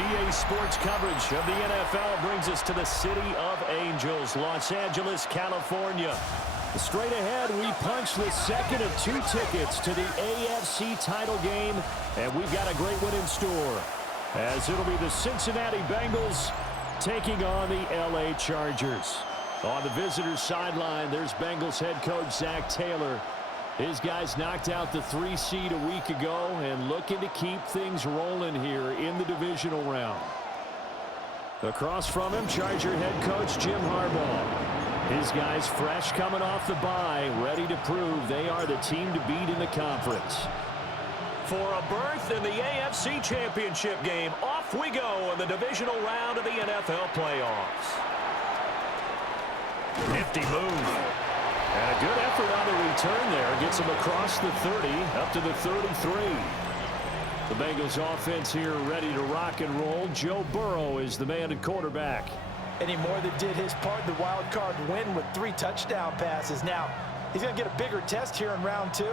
EA Sports coverage of the NFL brings us to the City of Angels, Los Angeles, California. Straight ahead, we punch the second of 2 tickets to the AFC title game, and we've got a great one in store, as it'll be the Cincinnati Bengals taking on the LA Chargers. On the visitor's sideline, there's Bengals head coach Zach Taylor. His guys knocked out the 3 seed a week ago and looking to keep things rolling here in the divisional round. Across from him, Charger head coach Jim Harbaugh. His guys fresh coming off the bye, ready to prove they are the team to beat in the conference. For a berth in the AFC Championship game, off we go in the divisional round of the NFL playoffs. Nifty move. And a good effort on the return there. Gets him across the 30, up to the 33. The Bengals offense here ready to rock and roll. Joe Burrow is the man at quarterback. And he more than did his part in the wild card win with 3 touchdown passes. Now, he's going to get a bigger test here in round 2.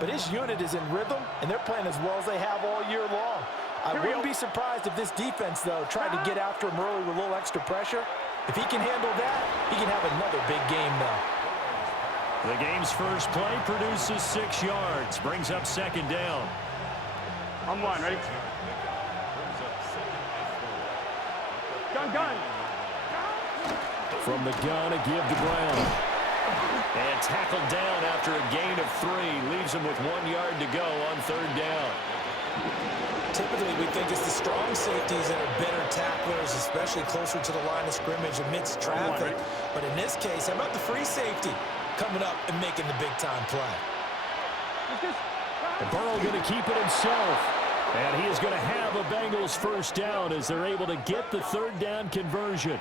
But his unit is in rhythm, and they're playing as well as they have all year long. I wouldn't be surprised if this defense, though, tried to get after him early with a little extra pressure. If he can handle that, he can have another big game, though. The game's first play produces 6 yards. Brings up second down. On 1, ready? Gun. From the gun, a give to Brown. And tackled down after a gain of 3. Leaves him with 1 yard to go on third down. Typically, we think it's the strong safeties that are better tacklers, especially closer to the line of scrimmage amidst traffic. But in this case, how about the free safety coming up and making the big-time play? And Burrow going to keep it himself. And he is going to have a Bengals first down as they're able to get the third down conversion.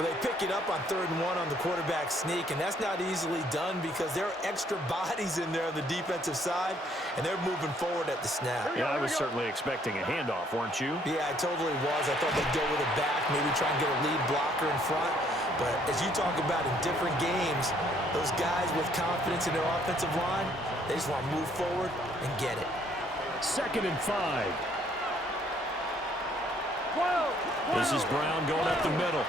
Well, they pick it up on 3rd and 1 on the quarterback sneak, and that's not easily done because there are extra bodies in there on the defensive side, and they're moving forward at the snap. Yeah, I was certainly expecting a handoff, weren't you? Yeah, I totally was. I thought they'd go with it back, maybe try and get a lead blocker in front. But as you talk about in different games, those guys with confidence in their offensive line, they just want to move forward and get it. 2nd and 5. This is Brown going up the middle.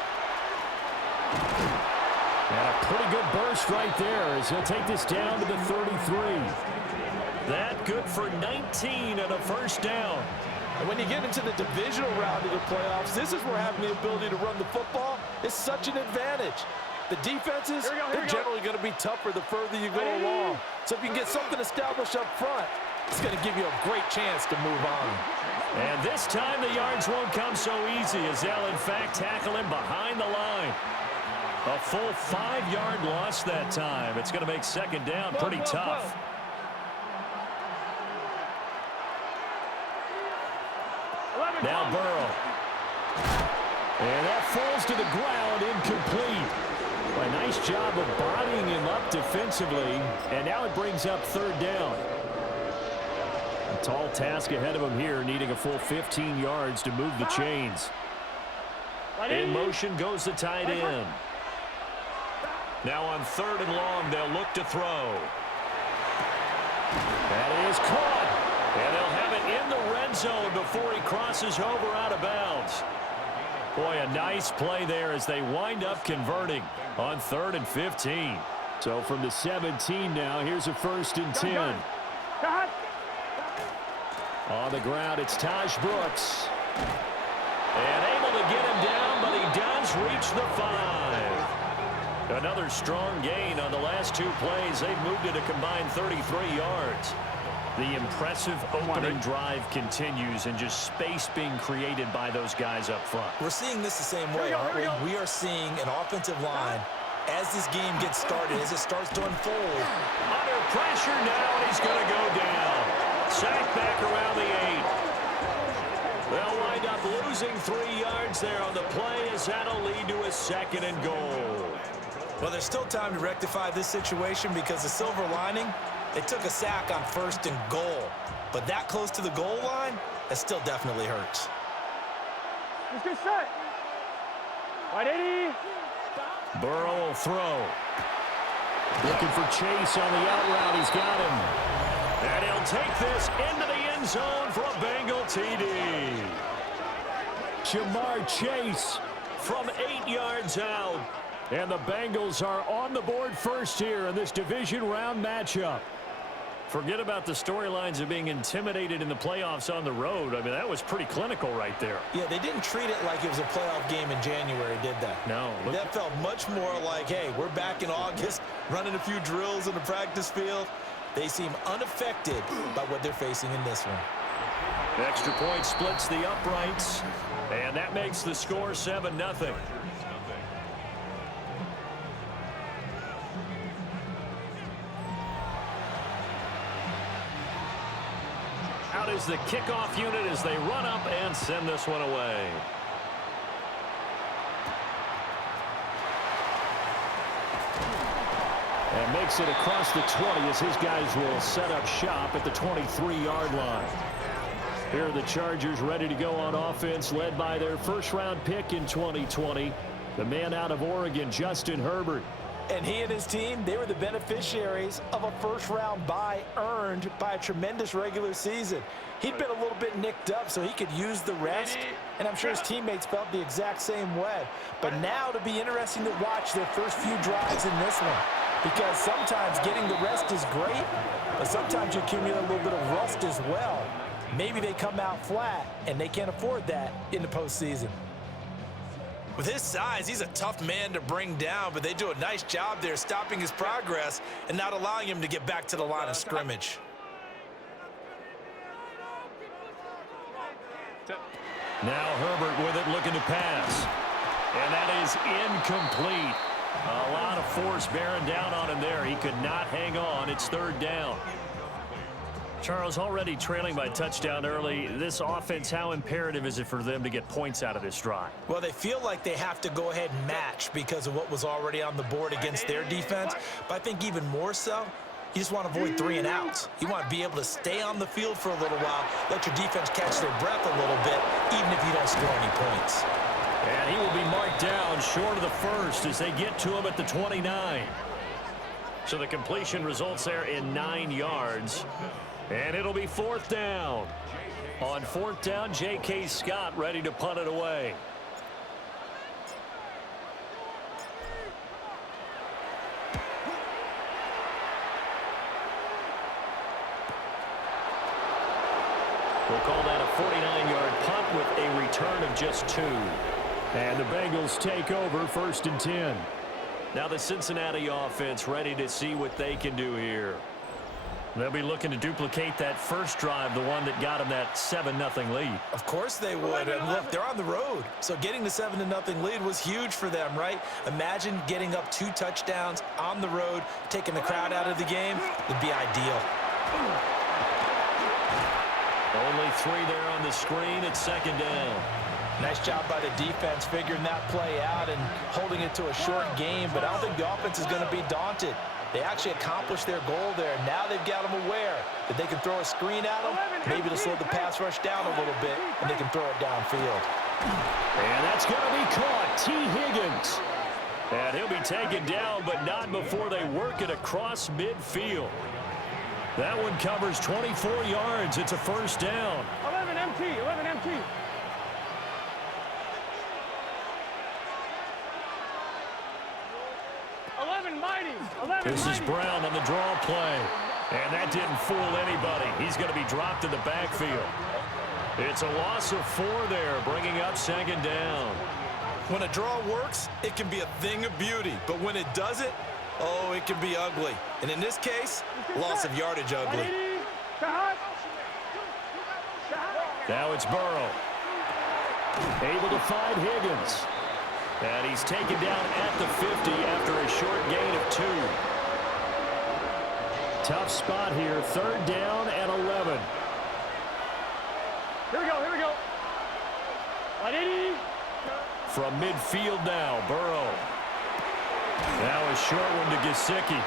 And a pretty good burst right there as he'll take this down to the 33. That good for 19 and a first down. And when you get into the divisional round of the playoffs, this is where having the ability to run the football is such an advantage. The defenses, they're generally going to be tougher the further you go along. So if you can get something established up front, it's going to give you a great chance to move on. And this time the yards won't come so easy as they'll in fact tackle him behind the line. A full 5-yard loss that time. It's going to make second down pretty tough. Now Burrow. And that falls to the ground, incomplete. A nice job of bodying him up defensively. And now it brings up third down. A tall task ahead of him here, needing a full 15 yards to move the chains. In motion goes the tight end. Now on 3rd and long, they'll look to throw. That is caught. And they'll have it in the red zone before he crosses over out of bounds. Boy, a nice play there as they wind up converting on 3rd and 15. So from the 17 now, here's a 1st and 10. On the ground, it's Taj Brooks. And able to get him down, but he does reach the 5. Another strong gain on the last 2 plays. They've moved it a combined 33 yards. The impressive opening drive continues, and just space being created by those guys up front. We're seeing this the same way, aren't we? We are seeing an offensive line as this game gets started, as it starts to unfold. Under pressure now, and he's going to go down. Sacked back around the 8. They'll wind up losing 3 yards there on the play as that'll lead to a 2nd and goal. Well, there's still time to rectify this situation because the silver lining, they took a sack on 1st and goal. But that close to the goal line, that still definitely hurts. Let's get set. 180. Burrow will throw. Looking for Chase on the out route. He's got him. And he'll take this into the end zone for a Bengal TD. Jamar Chase from 8 yards out. And the Bengals are on the board first here in this division round matchup. Forget about the storylines of being intimidated in the playoffs on the road. I mean, that was pretty clinical right there. Yeah, they didn't treat it like it was a playoff game in January, did they? No. That felt much more like, hey, we're back in August, running a few drills in the practice field. They seem unaffected by what they're facing in this one. Extra point splits the uprights, and that makes the score 7-0. Out is the kickoff unit as they run up and send this one away. And makes it across the 20 as his guys will set up shop at the 23-yard line. Here are the Chargers ready to go on offense, led by their first-round pick in 2020, the man out of Oregon, Justin Herbert. And he and his team, they were the beneficiaries of a first-round bye earned by a tremendous regular season. He'd been a little bit nicked up, so he could use the rest, and I'm sure his teammates felt the exact same way. But now it'll be interesting to watch their first few drives in this one, because sometimes getting the rest is great, but sometimes you accumulate a little bit of rust as well. Maybe they come out flat, and they can't afford that in the postseason. With his size, he's a tough man to bring down, but they do a nice job there stopping his progress and not allowing him to get back to the line of scrimmage. Now Herbert with it, looking to pass. And that is incomplete. A lot of force bearing down on him there. He could not hang on. It's third down. Charles, already trailing by touchdown early. This offense, how imperative is it for them to get points out of this drive? Well, they feel like they have to go ahead and match because of what was already on the board against their defense. But I think even more so, you just want to avoid 3 and outs. You want to be able to stay on the field for a little while, let your defense catch their breath a little bit, even if you don't score any points. And he will be marked down short of the first as they get to him at the 29. So the completion results there in 9 yards. And it'll be fourth down. On fourth down, J.K. Scott ready to punt it away. We'll call that a 49-yard punt with a return of just 2. And the Bengals take over first and 10. Now the Cincinnati offense ready to see what they can do here. They'll be looking to duplicate that first drive, the one that got them that 7-0 lead. Of course they would. And look, they're on the road. So getting the 7-0 lead was huge for them, right? Imagine getting up 2 touchdowns on the road, taking the crowd out of the game. It'd be ideal. Only 3 there on the screen at second down. Nice job by the defense figuring that play out and holding it to a short game. But I don't think the offense is going to be daunted. They actually accomplished their goal there. Now they've got them aware that they can throw a screen at them, maybe to slow the pass rush down a little bit, and they can throw it downfield. And that's going to be caught. T. Higgins. And he'll be taken down, but not before they work it across midfield. That one covers 24 yards. It's a first down. 11 MT, 11 MT. This is Brown on the draw play. And that didn't fool anybody. He's going to be dropped in the backfield. It's a loss of 4 there, bringing up second down. When a draw works, it can be a thing of beauty. But when it doesn't, oh, it can be ugly. And in this case, loss of yardage ugly. Now it's Burrow. Able to find Higgins. And he's taken down at the 50 after a short gain of 2. Tough spot here. Third down and 11. Here we go, here we go. 180. From midfield now, Burrow. Now a short one to Gesicki.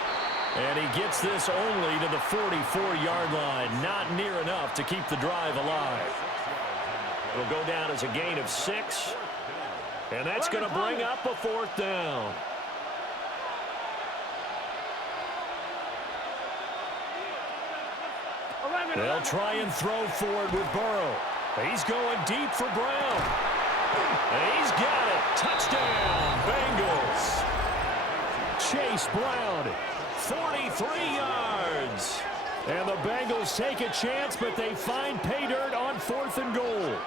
And he gets this only to the 44-yard line. Not near enough to keep the drive alive. It'll go down as a gain of 6. And that's going to bring up a fourth down. They'll try and throw forward with Burrow. He's going deep for Brown. He's got it. Touchdown, Bengals. Chase Brown, 43 yards. And the Bengals take a chance, but they find pay dirt on 4th and goal.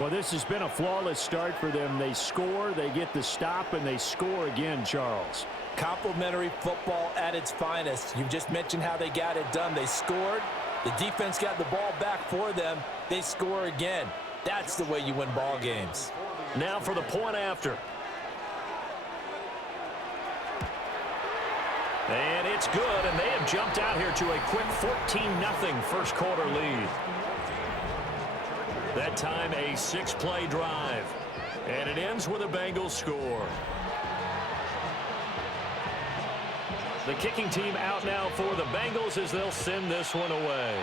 Well, this has been a flawless start for them. They score, they get the stop, and they score again, Charles. Complimentary football at its finest. You just mentioned how they got it done. They scored. The defense got the ball back for them. They score again. That's the way you win ball games. Now for the point after. And it's good, and they have jumped out here to a quick 14-0 first quarter lead. That time a 6-play drive. And it ends with a Bengals score. The kicking team out now for the Bengals as they'll send this one away.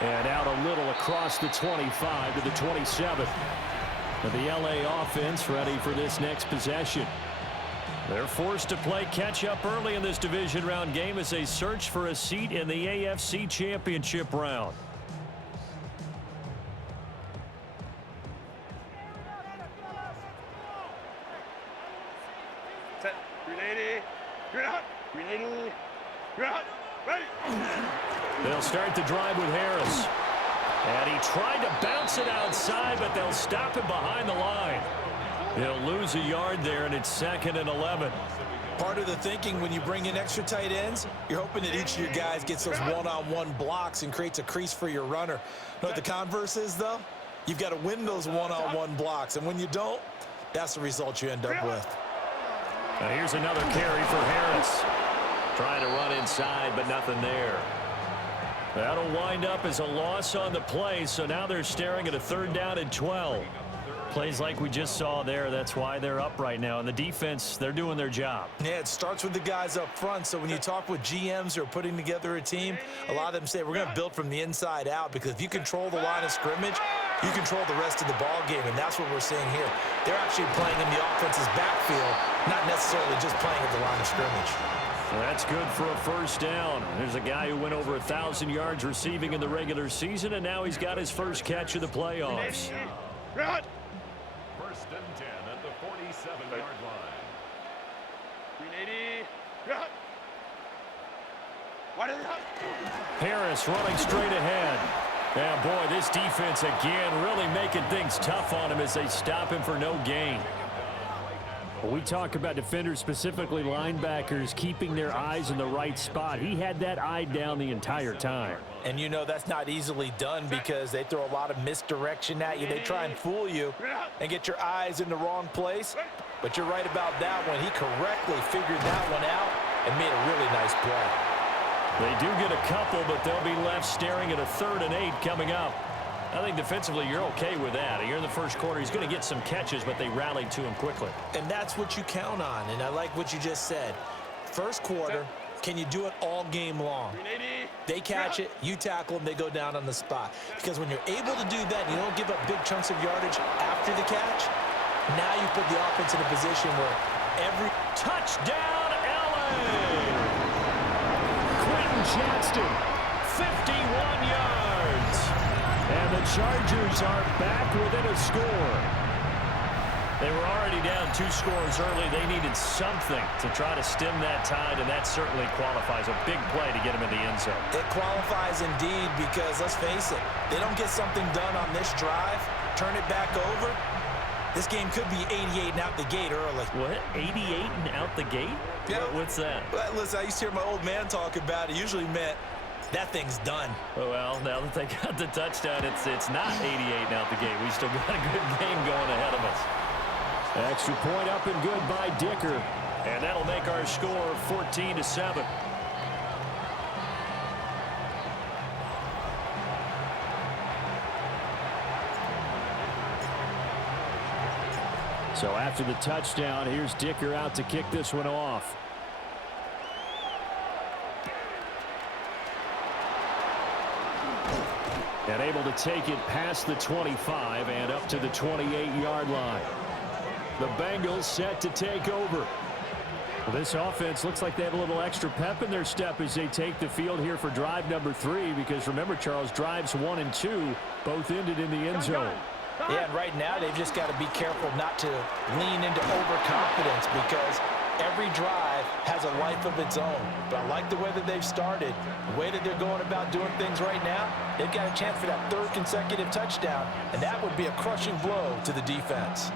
And out a little across the 25 to the 27. The LA offense ready for this next possession. They're forced to play catch-up early in this division round game as they search for a seat in the AFC championship round. Set. 380. You're out. 380. You're out. Ready. They'll start the drive with Harris. And he tried to bounce it outside, but they'll stop him behind the line. He'll lose a yard there, and it's 2nd and 11. Part of the thinking when you bring in extra tight ends, you're hoping that each of your guys gets those one-on-one blocks and creates a crease for your runner. You know what the converse is, though? You've got to win those one-on-one blocks, and when you don't, that's the result you end up with. Now here's another carry for Harris. Trying to run inside, but nothing there. That'll wind up as a loss on the play, so now they're staring at a 3rd down and 12. Plays like we just saw there, that's why they're up right now. And the defense, they're doing their job. Yeah, it starts with the guys up front, so when you talk with GMs who are putting together a team, a lot of them say we're going to build from the inside out, because if you control the line of scrimmage, you control the rest of the ball game, and that's what we're seeing here. They're actually playing in the offense's backfield, not necessarily just playing at the line of scrimmage. Well, that's good for a 1st down. There's a guy who went over 1,000 yards receiving in the regular season, and now he's got his first catch of the playoffs. 1st and 10 at the 47-yard line. 380. You're out. What is it? Harris running straight ahead. And boy, this defense again really making things tough on him as they stop him for no gain. Well, we talk about defenders, specifically linebackers, keeping their eyes in the right spot. He had that eye down the entire time. And you know that's not easily done because they throw a lot of misdirection at you. They try and fool you and get your eyes in the wrong place. But you're right about that one. He correctly figured that one out and made a really nice play. They do get a couple, but they'll be left staring at a 3rd and 8 coming up. I think defensively you're okay with that. Here in the first quarter, he's going to get some catches, but they rallied to him quickly. And that's what you count on, and I like what you just said. First quarter, can you do it all game long? They catch it, you tackle them, they go down on the spot. Because when you're able to do that, you don't give up big chunks of yardage after the catch, now you put the offense in a position where every touchdown, LA! Quentin Johnston, 51 yards. And the Chargers are back within a score. They were already down 2 scores early. They needed something to try to stem that tide, and that certainly qualifies. A big play to get them in the end zone. It qualifies indeed because, let's face it, they don't get something done on this drive, turn it back over, this game could be 88 and out the gate early. What? 88 and out the gate? Yeah. What's that? Well, listen, I used to hear my old man talk about it. It usually meant that thing's done. Well, now that they got the touchdown, it's not 88 and out the gate. We still got a good game going ahead of us. Extra point up and good by Dicker. And that'll make our score 14-7. So after the touchdown, here's Dicker out to kick this one off. And able to take it past the 25 and up to the 28-yard line. The Bengals set to take over. Well, this offense looks like they have a little extra pep in their step as they take the field here for drive number 3, because remember, Charles, drives 1 and 2 both ended in the end zone. Yeah, and right now they've just got to be careful not to lean into overconfidence, because every drive has a life of its own. But I like the way that they've started, the way that they're going about doing things right now. They've got a chance for that 3rd consecutive touchdown, and that would be a crushing blow to the defense.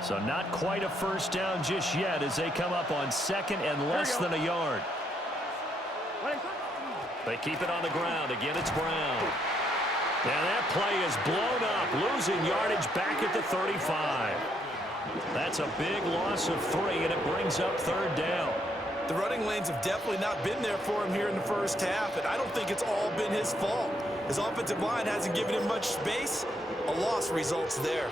So not quite a first down just yet as they come up on 2nd and less than a yard. They keep it on the ground. Again, it's Brown. And that play is blown up, losing yardage back at the 35. That's a big loss of 3, and it brings up 3rd down. The running lanes have definitely not been there for him here in the first half, and I don't think it's all been his fault. His offensive line hasn't given him much space. A loss results there.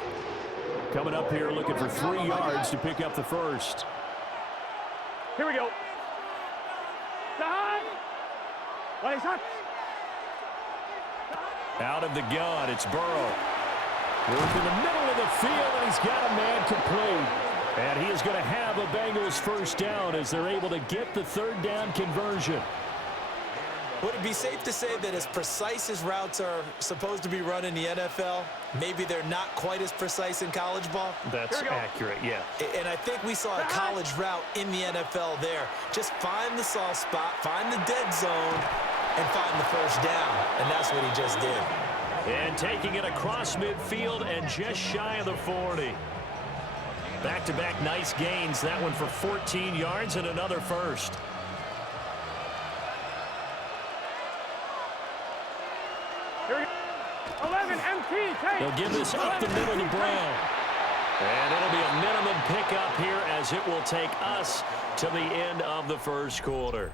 Coming up here looking for 3 yards to pick up the first. Here we go. Out of the gun, it's Burrow. Work in the middle of the field, and he's got a man complete. And he is going to have a Bengals first down as they're able to get the 3rd down conversion. Would it be safe to say that as precise as routes are supposed to be run in the NFL, maybe they're not quite as precise in college ball? That's accurate, yeah. And I think we saw a college route in the NFL there. Just find the soft spot, find the dead zone, and find the first down. And that's what he just did. And taking it across midfield and just shy of the 40. Back-to-back nice gains. That one for 14 yards and another first. Here we go. 11 MT. They'll give this up the middle to Brown. And it'll be a minimum pickup here as it will take us to the end of the first quarter.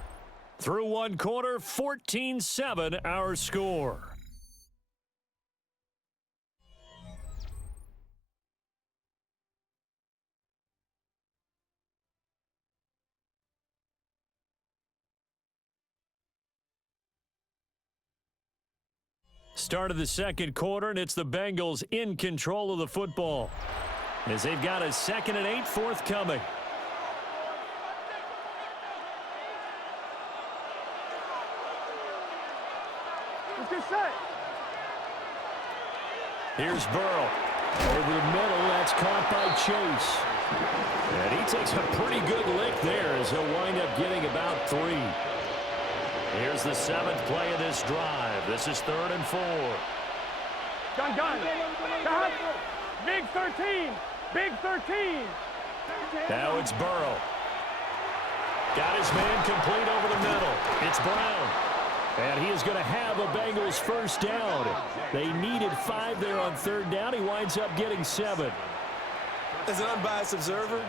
Through 1 quarter, 14-7 our score. Start of the second quarter, and it's the Bengals in control of the football as they've got a 2nd and 8 forthcoming. Let's get set. Here's Burrow. Over the middle, that's caught by Chase. And he takes a pretty good lick there as he'll wind up getting about 3. Here's the 7th play of this drive. This is 3rd and 4. Gun. Big 13. Big 13. Now it's Burrow. Got his man complete over the middle. It's Brown. And he is going to have a Bengals first down. They needed 5 there on 3rd down. He winds up getting 7. As an unbiased observer,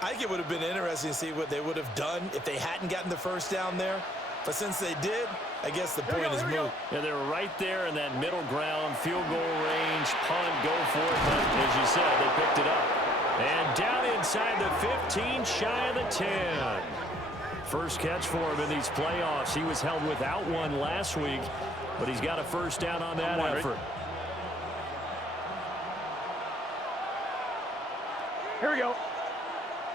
I think it would have been interesting to see what they would have done if they hadn't gotten the first down there. But since they did, I guess the point is moot. Yeah, they were right there in that middle ground, field goal range, punt, go for it. But as you said, they picked it up. And down inside the 15, shy of the 10. First catch for him in these playoffs. He was held without one last week, but he's got a first down on that effort. Here we go.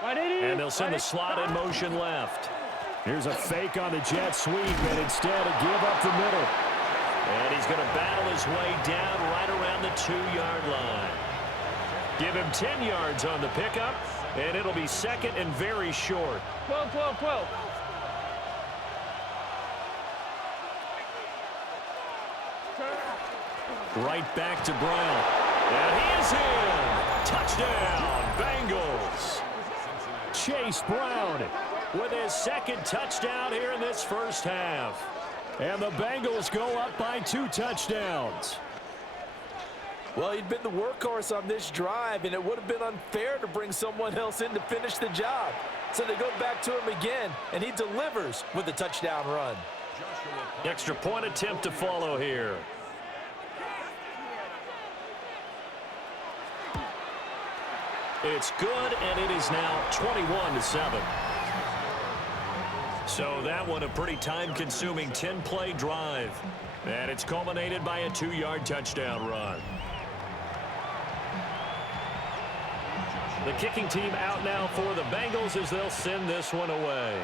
180. And they'll send the slot in motion left. Here's a fake on the jet sweep, and instead a give up the middle. And he's going to battle his way down right around the 2-yard line. Give him 10 yards on the pickup, and it'll be 2nd and very short. 12. Right back to Brown. And he is in. Touchdown, Bengals. Chase Brown with his 2nd touchdown here in this first half. And the Bengals go up by 2 touchdowns. Well, he'd been the workhorse on this drive, and it would have been unfair to bring someone else in to finish the job. So they go back to him again, and he delivers with a touchdown run. Extra point attempt to follow here. It's good, and it is now 21-7. So that one a pretty time-consuming 10-play drive. And it's culminated by a 2-yard touchdown run. The kicking team out now for the Bengals as they'll send this one away.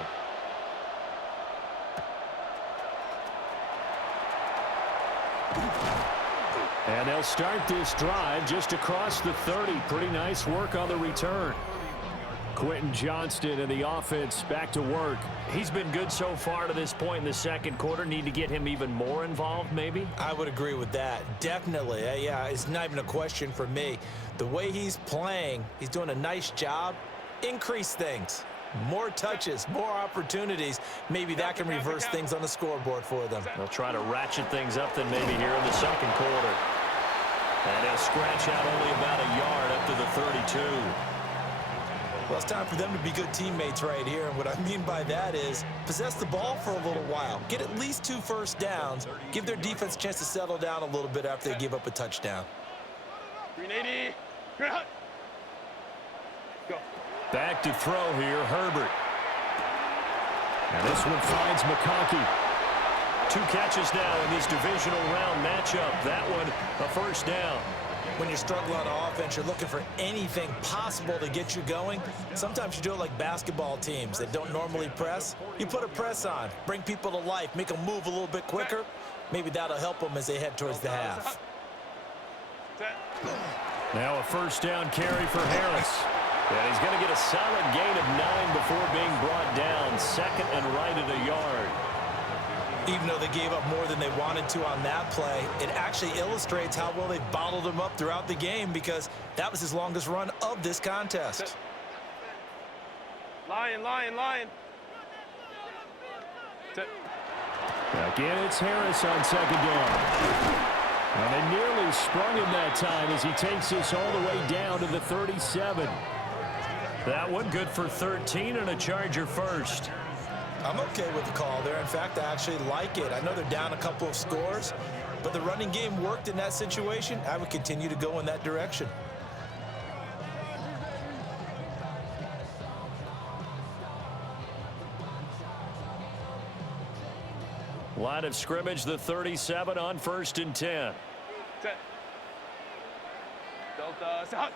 And they'll start this drive just across the 30. Pretty nice work on the return. Quentin Johnston and the offense back to work. He's been good so far to this point in the second quarter. Need to get him even more involved, maybe? I would agree with that. Definitely. Yeah, it's not even a question for me. The way he's playing, he's doing a nice job. Increase things. More touches, more opportunities. Maybe that can reverse things on the scoreboard for them. They'll try to ratchet things up then maybe here in the second quarter. And they'll scratch out only about a yard up to the 32. Well, it's time for them to be good teammates right here. And what I mean by that is possess the ball for a little while. Get at least 2 first downs. Give their defense a chance to settle down a little bit after they give up a touchdown. 380. Go. Back to throw here, Herbert. And this one finds McConkey. 2 catches now in this divisional round matchup. That one a first down. When you're struggling on offense, you're looking for anything possible to get you going. Sometimes you do it like basketball teams that don't normally press. You put a press on, bring people to life, make them move a little bit quicker. Maybe that'll help them as they head towards the half. Now a first down carry for Harris. And he's going to get a solid gain of 9 before being brought down. Second and right at a yard. Even though they gave up more than they wanted to on that play, it actually illustrates how well they bottled him up throughout the game because that was his longest run of this contest. Lion. Again, it's Harris on second down. And they nearly sprung him that time as he takes this all the way down to the 37. That one good for 13 and a Charger first. I'm okay with the call there. In fact, I actually like it. I know they're down a couple of scores, but the running game worked in that situation. I would continue to go in that direction. Line of scrimmage, the 37 on 1st and 10. Set. Delta. Set.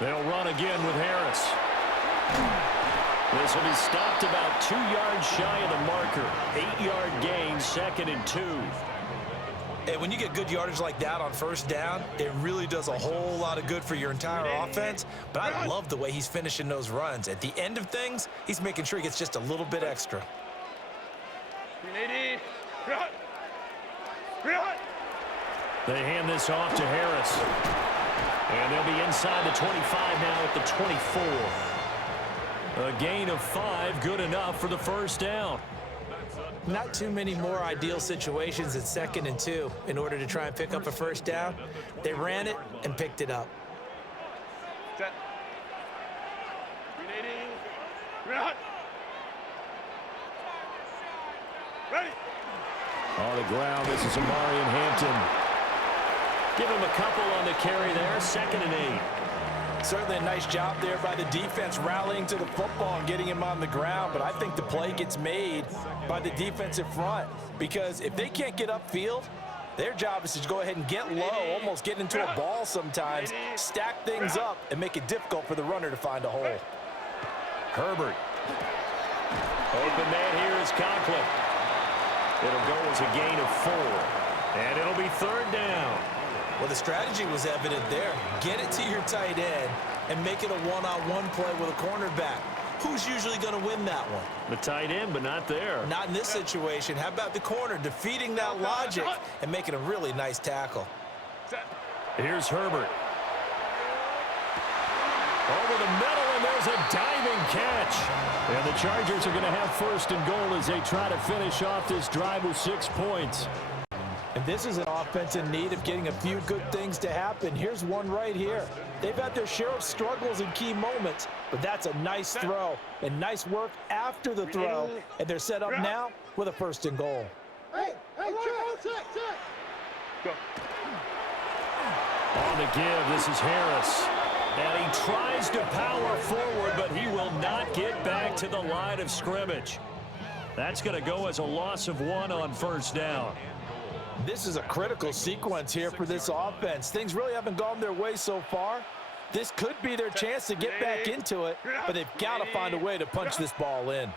They'll run again with Harris. This will be stopped about 2 yards shy of the marker. 8-yard gain, 2nd and 2. And when you get good yardage like that on first down, it really does a whole lot of good for your entire offense. But I love the way he's finishing those runs. At the end of things, he's making sure he gets just a little bit extra. 380. They hand this off to Harris. And they'll be inside the 25 now at the 24. A gain of 5, good enough for the first down. Not too many more ideal situations at 2nd and 2 in order to try and pick up a first down. They ran it and picked it up. Set. 380. Ready. On the ground, this is Amarian Hampton. Give him a couple on the carry there, 2nd and 8. Certainly a nice job there by the defense rallying to the football and getting him on the ground, but I think the play gets made by the defensive front because if they can't get upfield, their job is to go ahead and get low, almost get into a ball sometimes, stack things up, and make it difficult for the runner to find a hole. Herbert. Open man here is Conklin. It'll go as a gain of 4. And it'll be 3rd down. Well, the strategy was evident there. Get it to your tight end and make it a one-on-one play with a cornerback. Who's usually going to win that one? The tight end, but not there. Not in this situation. How about the corner defeating that logic and making a really nice tackle? Here's Herbert. Over the middle, and there's a diving catch. And the Chargers are going to have 1st and goal as they try to finish off this drive with 6 points. And this is an offense in need of getting a few good things to happen. Here's one right here. They've had their share of struggles in key moments, but that's a nice throw and nice work after the throw. And they're set up now with a 1st and goal. Hey, check. Go. On the give, this is Harris. And he tries to power forward, but he will not get back to the line of scrimmage. That's going to go as a loss of 1 on 1st down. This is a critical sequence here for this offense. Things really haven't gone their way so far. This could be their chance to get back into it, but they've got to find a way to punch this ball in.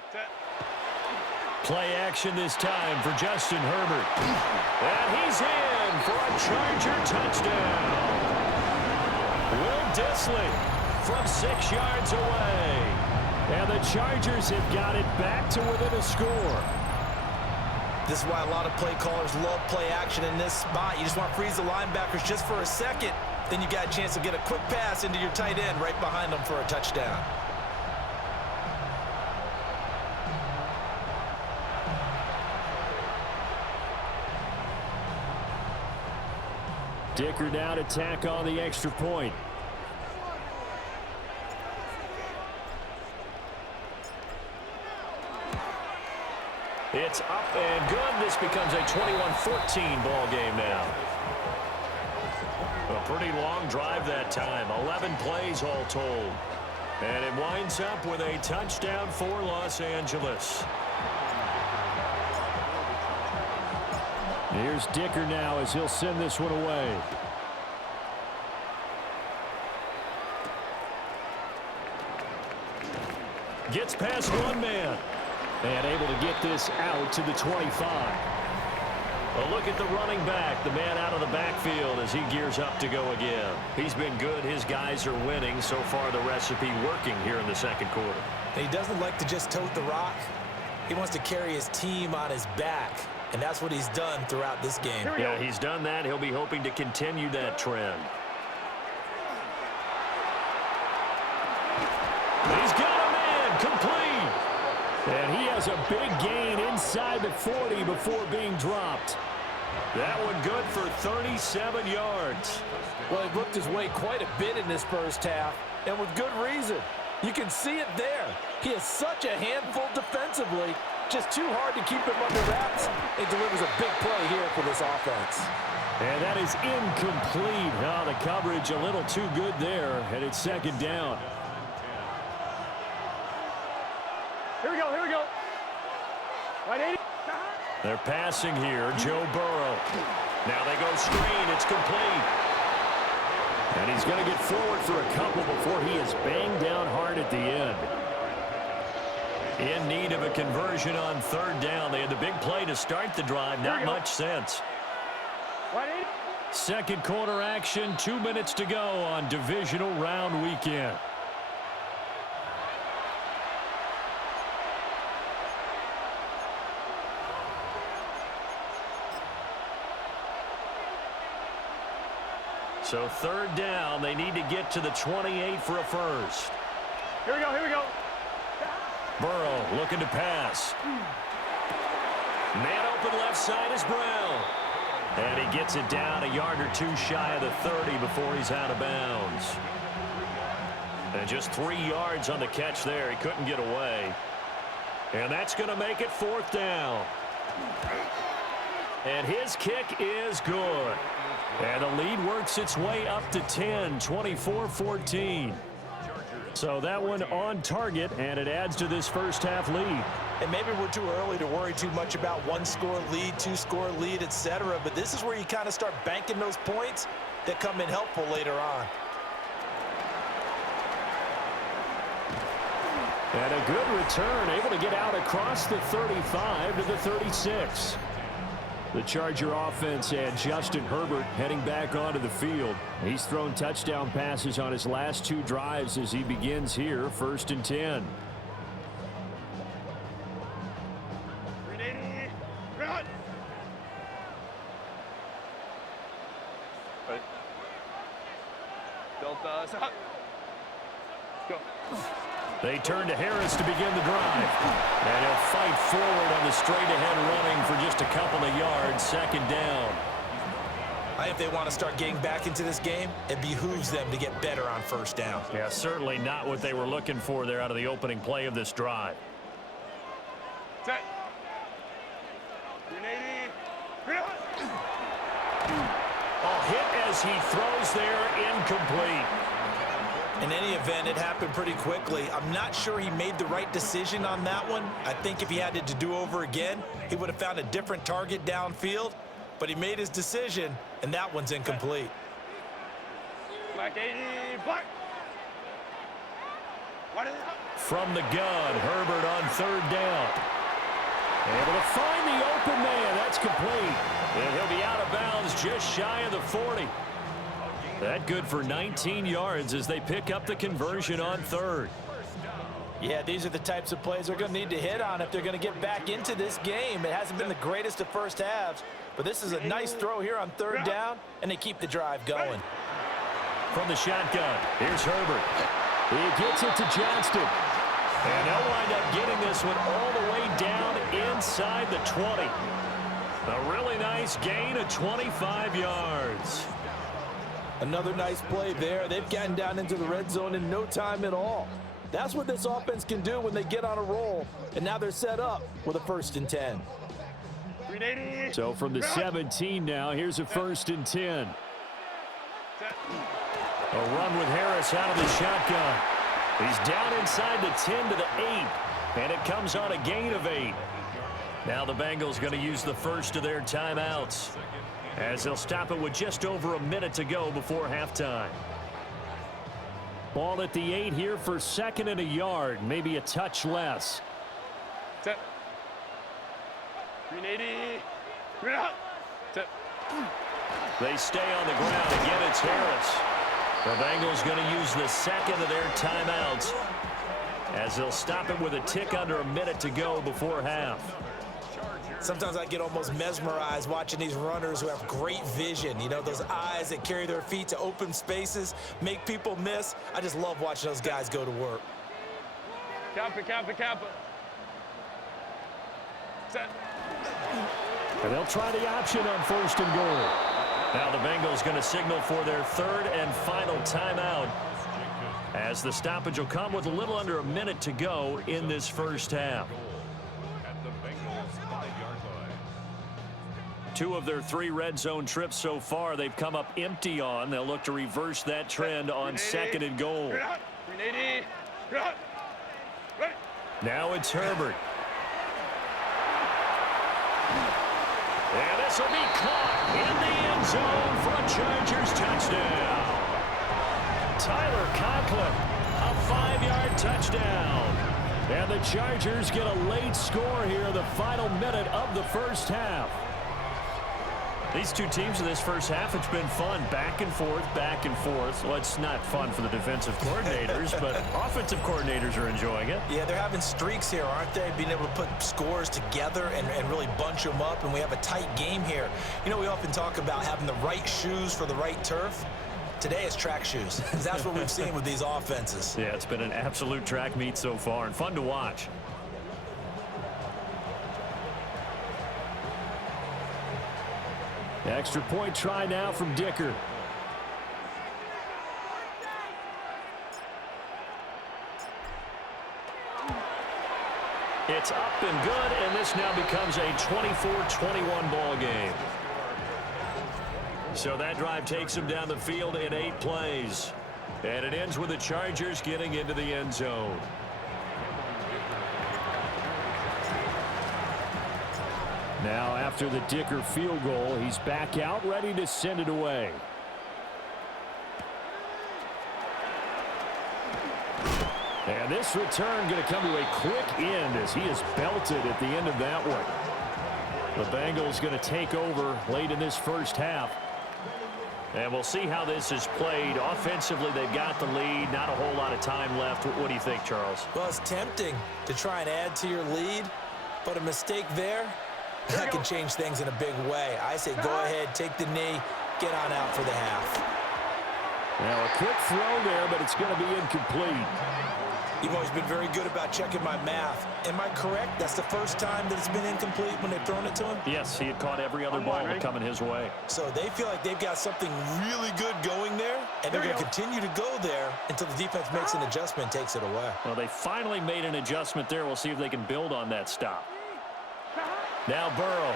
Play action this time for Justin Herbert. And he's in for a Charger touchdown. Will Dissly from 6 yards away. And the Chargers have got it back to within a score. This is why a lot of play callers love play action in this spot. You just want to freeze the linebackers just for a second. Then you got a chance to get a quick pass into your tight end right behind them for a touchdown. Dicker now to tack on the extra point. It's up and good. This becomes a 21-14 ball game now. A pretty long drive that time. 11 plays all told. And it winds up with a touchdown for Los Angeles. Here's Dicker now as he'll send this one away. Gets past one man. And able to get this out to the 25. A look at the running back, the man out of the backfield as he gears up to go again. He's been good. His guys are winning. So far, the recipe working here in the second quarter. He doesn't like to just tote the rock. He wants to carry his team on his back, and that's what he's done throughout this game. Yeah, he's done that. He'll be hoping to continue that trend. He's got a man complete. And he has a big gain inside the 40 before being dropped. That one good for 37 yards. Well, he looked his way quite a bit in this first half, and with good reason. You can see it there. He is such a handful defensively. Just too hard to keep him under wraps. He delivers a big play here for this offense. And that is incomplete. Oh, the coverage a little too good there, and it's second down. Here we go, here we go. Right, 80. They're passing here, Joe Burrow. Now they go screen, it's complete. And he's going to get forward for a couple before he is banged down hard at the end. In need of a conversion on third down. They had the big play to start the drive, not much sense. Right, 80. Second quarter action, 2 minutes to go on Divisional Round weekend. So third down, they need to get to the 28 for a first. Here we go, here we go. Burrow looking to pass. Man open left side is Brown. And he gets it down a yard or two shy of the 30 before he's out of bounds. And just 3 yards on the catch there. He couldn't get away. And that's going to make it fourth down. And his kick is good. And the lead works its way up to 10, 24-14. So that one on target, and it adds to this first half lead. And maybe we're too early to worry too much about one-score lead, two-score lead, etc. But this is where you kind of start banking those points that come in helpful later on. And a good return, able to get out across the 35 to the 36. The Charger offense and Justin Herbert heading back onto the field. He's thrown touchdown passes on his last 2 drives as he begins here, 1st and 10. Delta, stop. Go. They turn to Harris to begin the drive. And he'll fight forward on the straight-ahead running for just a couple of yards, second down. I think if they want to start getting back into this game, it behooves them to get better on first down. Yeah, certainly not what they were looking for there out of the opening play of this drive. Set. 380. A hit as he throws there, incomplete. In any event, it happened pretty quickly. I'm not sure he made the right decision on that one. I think if he had it to do over again, he would have found a different target downfield. but he made his decision, and that one's incomplete. Black 80, black. What is it? From the gun, Herbert on third down. Able to find the open man. That's complete. And he'll be out of bounds just shy of the 40. That good for 19 yards as they pick up the conversion on third. Yeah, these are the types of plays they're going to need to hit on if they're going to get back into this game. It hasn't been the greatest of first halves, but this is a nice throw here on third down, and they keep the drive going. From the shotgun, here's Herbert. He gets it to Johnston. And they'll wind up getting this one all the way down inside the 20. A really nice gain of 25 yards. Another nice play there. They've gotten down into the red zone in no time at all. That's what this offense can do when they get on a roll. And now they're set up with a 1st and 10. So from the 17 now, here's a 1st and 10. A run with Harris out of the shotgun. He's down inside the 10 to the 8. And it comes on a gain of 8. Now the Bengals going to use the first of their timeouts, as they'll stop it with just over a minute to go before halftime. Ball at the 8 here for 2nd and a yard, maybe a touch less. Set. 380. Green out. Set. They stay on the ground. Again, it's Harris. The Bengals going to use the 2nd of their timeouts, as they'll stop it with a tick under a minute to go before half. Sometimes I get almost mesmerized watching these runners who have great vision. You know, those eyes that carry their feet to open spaces, make people miss. I just love watching those guys go to work. Kappa. Set. And they'll try the option on 1st and goal. Now the Bengals going to signal for their 3rd and final timeout, as the stoppage will come with a little under a minute to go in this first half. 2 of their 3 red zone trips so far they've come up empty on. They'll look to reverse that trend on 2nd and goal. 380. Now it's Herbert. And this will be caught in the end zone for a Chargers touchdown. Tyler Conklin, a 5-yard touchdown. And the Chargers get a late score here in the final minute of the first half. These two teams in this first half, it's been fun. Back and forth, back and forth. Well, it's not fun for the defensive coordinators, but offensive coordinators are enjoying it. Yeah, they're having streaks here, aren't they? Being able to put scores together and really bunch them up, and we have a tight game here. You know, we often talk about having the right shoes for the right turf. Today it's track shoes. That's what we've seen with these offenses. Yeah, it's been an absolute track meet so far, and fun to watch. Extra point try now from Dicker. It's up and good, and this now becomes a 24-21 ball game. So that drive takes them down the field in 8 plays. And it ends with the Chargers getting into the end zone. Now, after the Dicker field goal, he's back out, ready to send it away. And this return going to come to a quick end as he is belted at the end of that one. The Bengals going to take over late in this first half. And we'll see how this is played. Offensively, they've got the lead. Not a whole lot of time left. What do you think, Charles? Well, it's tempting to try and add to your lead, but a mistake there, that can change things in a big way. I say go ahead, take the knee, get on out for the half. Now, a quick throw there, but it's going to be incomplete. You've always been very good about checking my math. Am I correct? That's the first time that it's been incomplete when they've thrown it to him? Yes, he had caught every other ball coming his way. So they feel like they've got something really good going there, and they're going to continue to go there until the defense makes an adjustment and takes it away. Well, they finally made an adjustment there. We'll see if they can build on that stop. Now Burrow.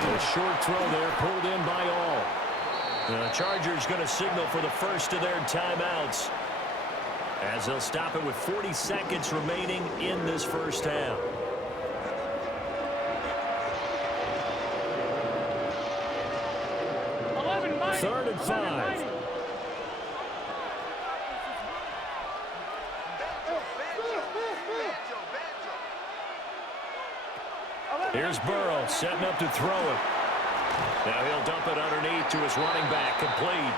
A short throw there, pulled in by all. The Chargers going to signal for the first of their timeouts, as they'll stop it with 40 seconds remaining in this first half. and 5. Here's Burrow setting up to throw it. Now he'll dump it underneath to his running back, complete.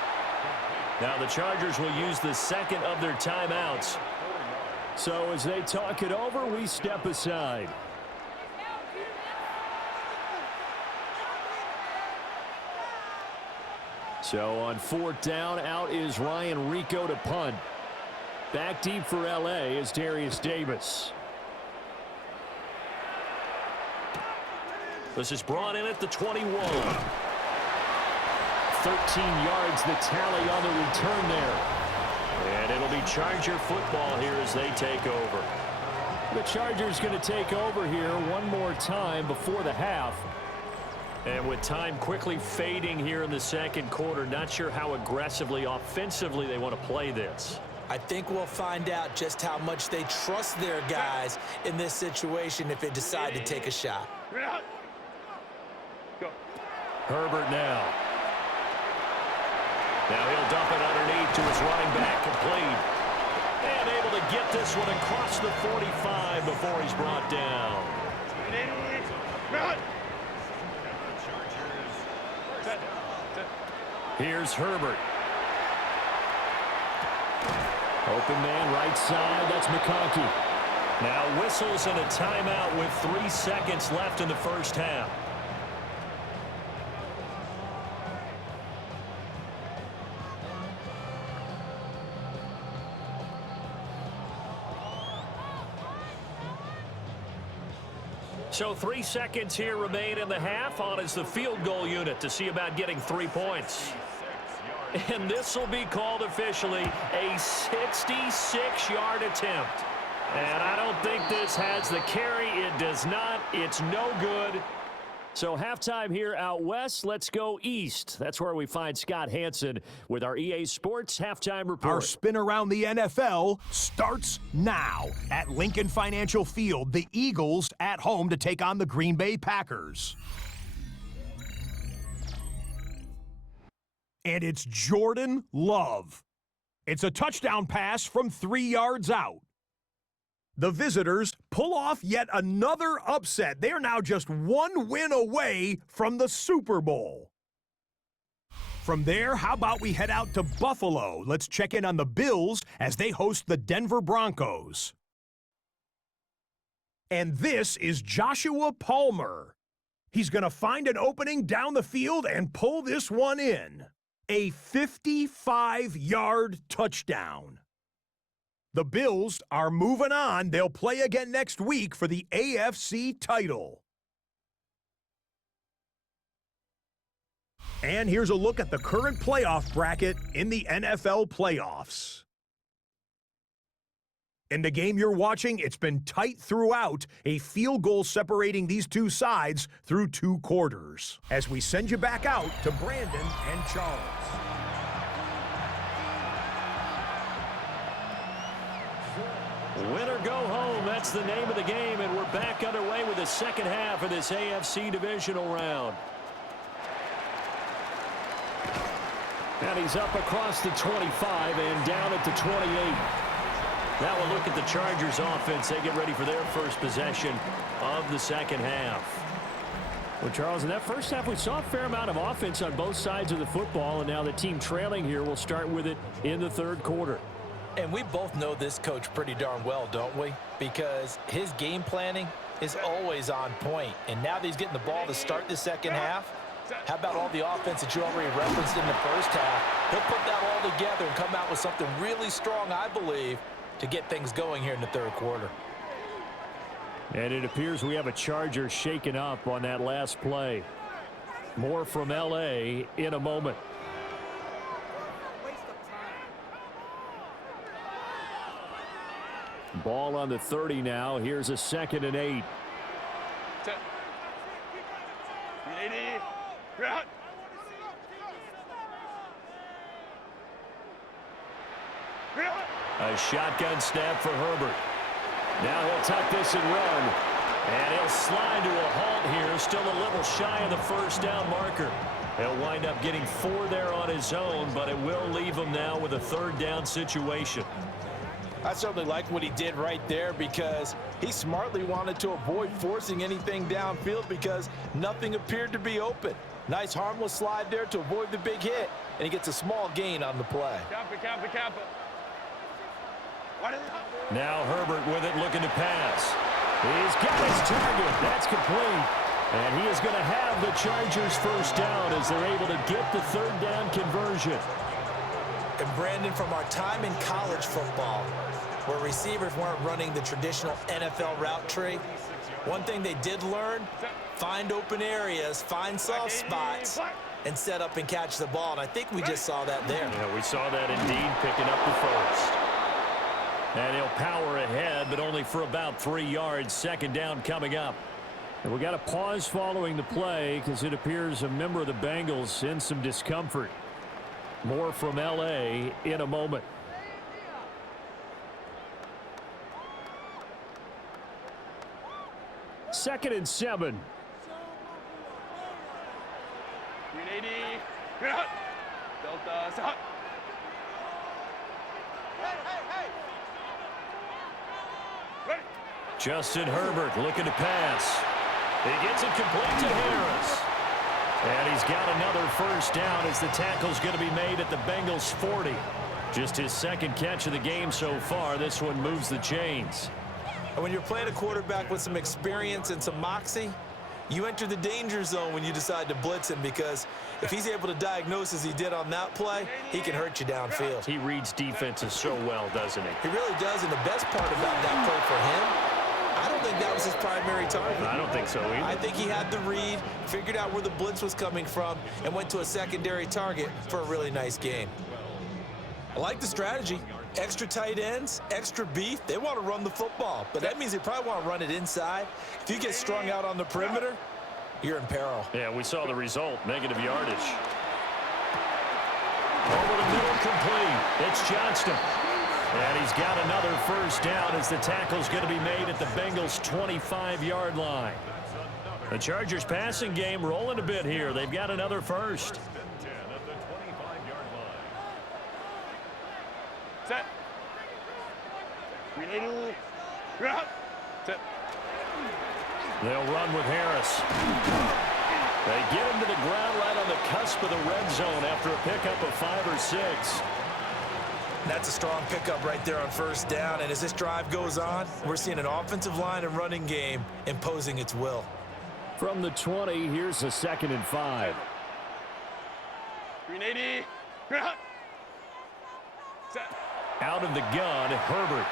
Now the Chargers will use the second of their timeouts. So as they talk it over, we step aside. So on 4th down, out is Ryan Rico to punt. Back deep for L.A. is Darius Davis. This is brought in at the 21. 13 yards the tally on the return there. And it'll be Charger football here as they take over. The Chargers going to take over here one more time before the half. And with time quickly fading here in the second quarter, not sure how aggressively, offensively they want to play this. I think we'll find out just how much they trust their guys in this situation if they decide to take a shot. Herbert now. Now he'll dump it underneath to his running back, complete. And able to get this one across the 45 before he's brought down. Here's Herbert. Open man right side, that's McConkey. Now whistles and a timeout with 3 seconds left in the first half. So 3 seconds here remain in the half. On is the field goal unit to see about getting 3 points. And this will be called officially a 66-yard attempt. And I don't think this has the carry. It does not. It's no good. So halftime here out west. Let's go east. That's where we find Scott Hansen with our EA Sports Halftime Report. Our spin around the NFL starts now. At Lincoln Financial Field, the Eagles at home to take on the Green Bay Packers. And it's Jordan Love. It's a touchdown pass from 3 yards out. The visitors pull off yet another upset. They are now just 1 win away from the Super Bowl. From there, how about we head out to Buffalo? Let's check in on the Bills as they host the Denver Broncos. And this is Joshua Palmer. He's going to find an opening down the field and pull this one in. A 55-yard touchdown. The Bills are moving on. They'll play again next week for the AFC title. And here's a look at the current playoff bracket in the NFL playoffs. In the game you're watching, it's been tight throughout, a field goal separating these two sides through 2 quarters. As we send you back out to Brandon and Charles. Win or go home, that's the name of the game, and we're back underway with the second half of this AFC Divisional Round. And he's up across the 25 and down at the 28. Now we'll look at the Chargers offense. They get ready for their first possession of the second half. Well, Charles, in that first half, we saw a fair amount of offense on both sides of the football, and now the team trailing here will start with it in the third quarter. And we both know this coach pretty darn well, don't we? Because his game planning is always on point. And now that he's getting the ball to start the second half, how about all the offense that you already referenced in the first half? He'll put that all together and come out with something really strong, I believe, to get things going here in the third quarter. And it appears we have a Charger shaken up on that last play. More from L.A. in a moment. Ball on the 30 now. Here's a 2nd and 8. A shotgun snap for Herbert. Now he'll tuck this and run. And he'll slide to a halt here. Still a little shy of the first down marker. He'll wind up getting 4 there on his own, but it will leave him now with a 3rd down situation. I certainly like what he did right there because he smartly wanted to avoid forcing anything downfield because nothing appeared to be open. Nice harmless slide there to avoid the big hit, and he gets a small gain on the play. Now Herbert with it, looking to pass. He's got his target. That's complete. And he is going to have the Chargers 1st down as they're able to get the 3rd down conversion. And Brandon, from our time in college football, where receivers weren't running the traditional NFL route tree, one thing they did learn, find open areas, find soft spots, and set up and catch the ball. And I think we just saw that there. Yeah, we saw that indeed, picking up the 1st. And he'll power ahead, but only for about 3 yards. 2nd down coming up. And we got a pause following the play because it appears a member of the Bengals in some discomfort. More from L.A. in a moment. Second and 7. Justin Herbert looking to pass. He gets it complete to Harris. And he's got another 1st down as the tackle's going to be made at the Bengals 40. Just his 2nd catch of the game so far. This one moves the chains. And when you're playing a quarterback with some experience and some moxie, you enter the danger zone when you decide to blitz him, because if he's able to diagnose as he did on that play, he can hurt you downfield. He reads defenses so well, doesn't he? He really does, and the best part about that play for him, I don't think that was his primary target. I don't think so either. I think he had the read, figured out where the blitz was coming from, and went to a secondary target for a really nice gain. I like the strategy. Extra tight ends, extra beef, they want to run the football, but that means they probably want to run it inside. If you get strung out on the perimeter, you're in peril. Yeah, we saw the result, negative yardage. Over the middle, complete. It's Johnston. And he's got another 1st down as the tackle's going to be made at the Bengals' 25-yard line. The Chargers passing game rolling a bit here. They've got another 1st. Set. Set. They'll run with Harris. They get him to the ground right on the cusp of the red zone after a pickup of 5 or 6. That's a strong pickup right there on 1st down, and as this drive goes on, we're seeing an offensive line and running game imposing its will. From the 20, here's a 2nd and 5. 380. Set. Out of the gun, Herbert.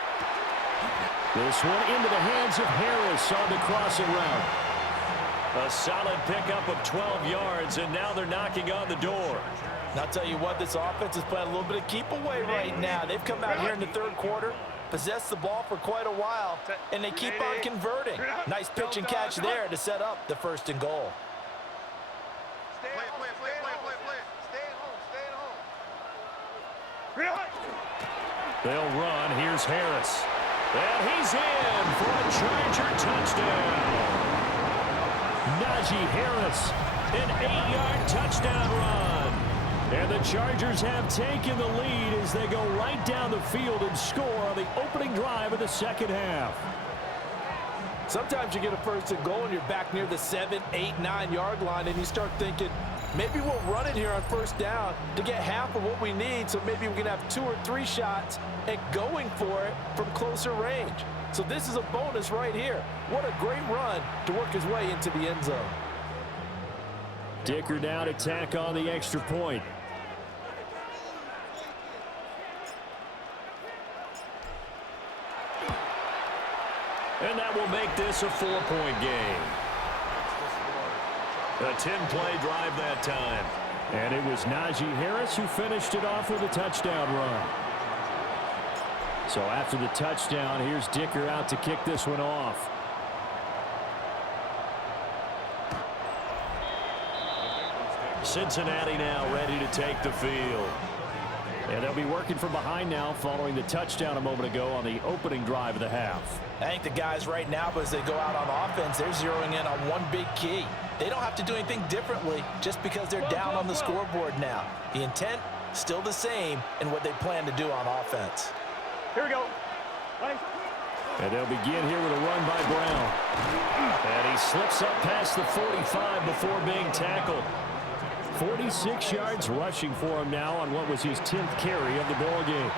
This one into the hands of Harris on the crossing route. A solid pickup of 12 yards, and now they're knocking on the door. And I'll tell you what, this offense is playing a little bit of keep away right now. They've come out here in the 3rd quarter, possessed the ball for quite a while, and they keep on converting. Nice pitch and catch there to set up the 1st and goal. Stay at home. They'll run. Here's Harris. And he's in for a Charger touchdown. Najee Harris, an 8-yard touchdown run. And the Chargers have taken the lead as they go right down the field and score on the opening drive of the 2nd half. Sometimes you get a 1st and goal and you're back near the 7, 8, 9-yard line, and you start thinking, maybe we'll run it here on 1st down to get half of what we need, so maybe we can have 2 or 3 shots at going for it from closer range. So this is a bonus right here. What a great run to work his way into the end zone. Dicker now to tack on the extra point. And that will make this a 4-point game. A 10-play drive that time. And it was Najee Harris who finished it off with a touchdown run. So after the touchdown, here's Dicker out to kick this one off. Cincinnati now ready to take the field. And they'll be working from behind now following the touchdown a moment ago on the opening drive of the half. I think the guys right now, as they go out on offense, they're zeroing in on one big key. They don't have to do anything differently just because they're down on the scoreboard now. The intent, still the same in what they plan to do on offense. Here we go. And they'll begin here with a run by Brown. And he slips up past the 45 before being tackled. 46 yards rushing for him now on what was his 10th carry of the ball game.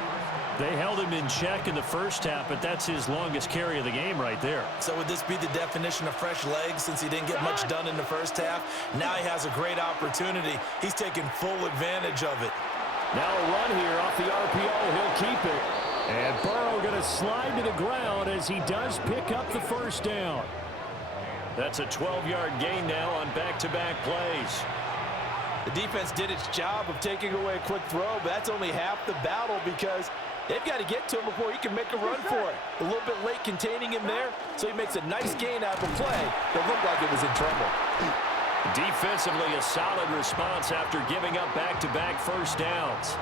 They held him in check in the first half, but that's his longest carry of the game right there. So would this be the definition of fresh legs since he didn't get much done in the first half? Now he has a great opportunity. He's taking full advantage of it. Now a run here off the RPO. He'll keep it. And Burrow going to slide to the ground as he does pick up the first down. That's a 12-yard gain now on back-to-back plays. The defense did its job of taking away a quick throw, but that's only half the battle because they've got to get to him before he can make a run for it. A little bit late containing him there, so he makes a nice gain out of the play that looked like it was in trouble. Defensively, a solid response after giving up back-to-back first downs.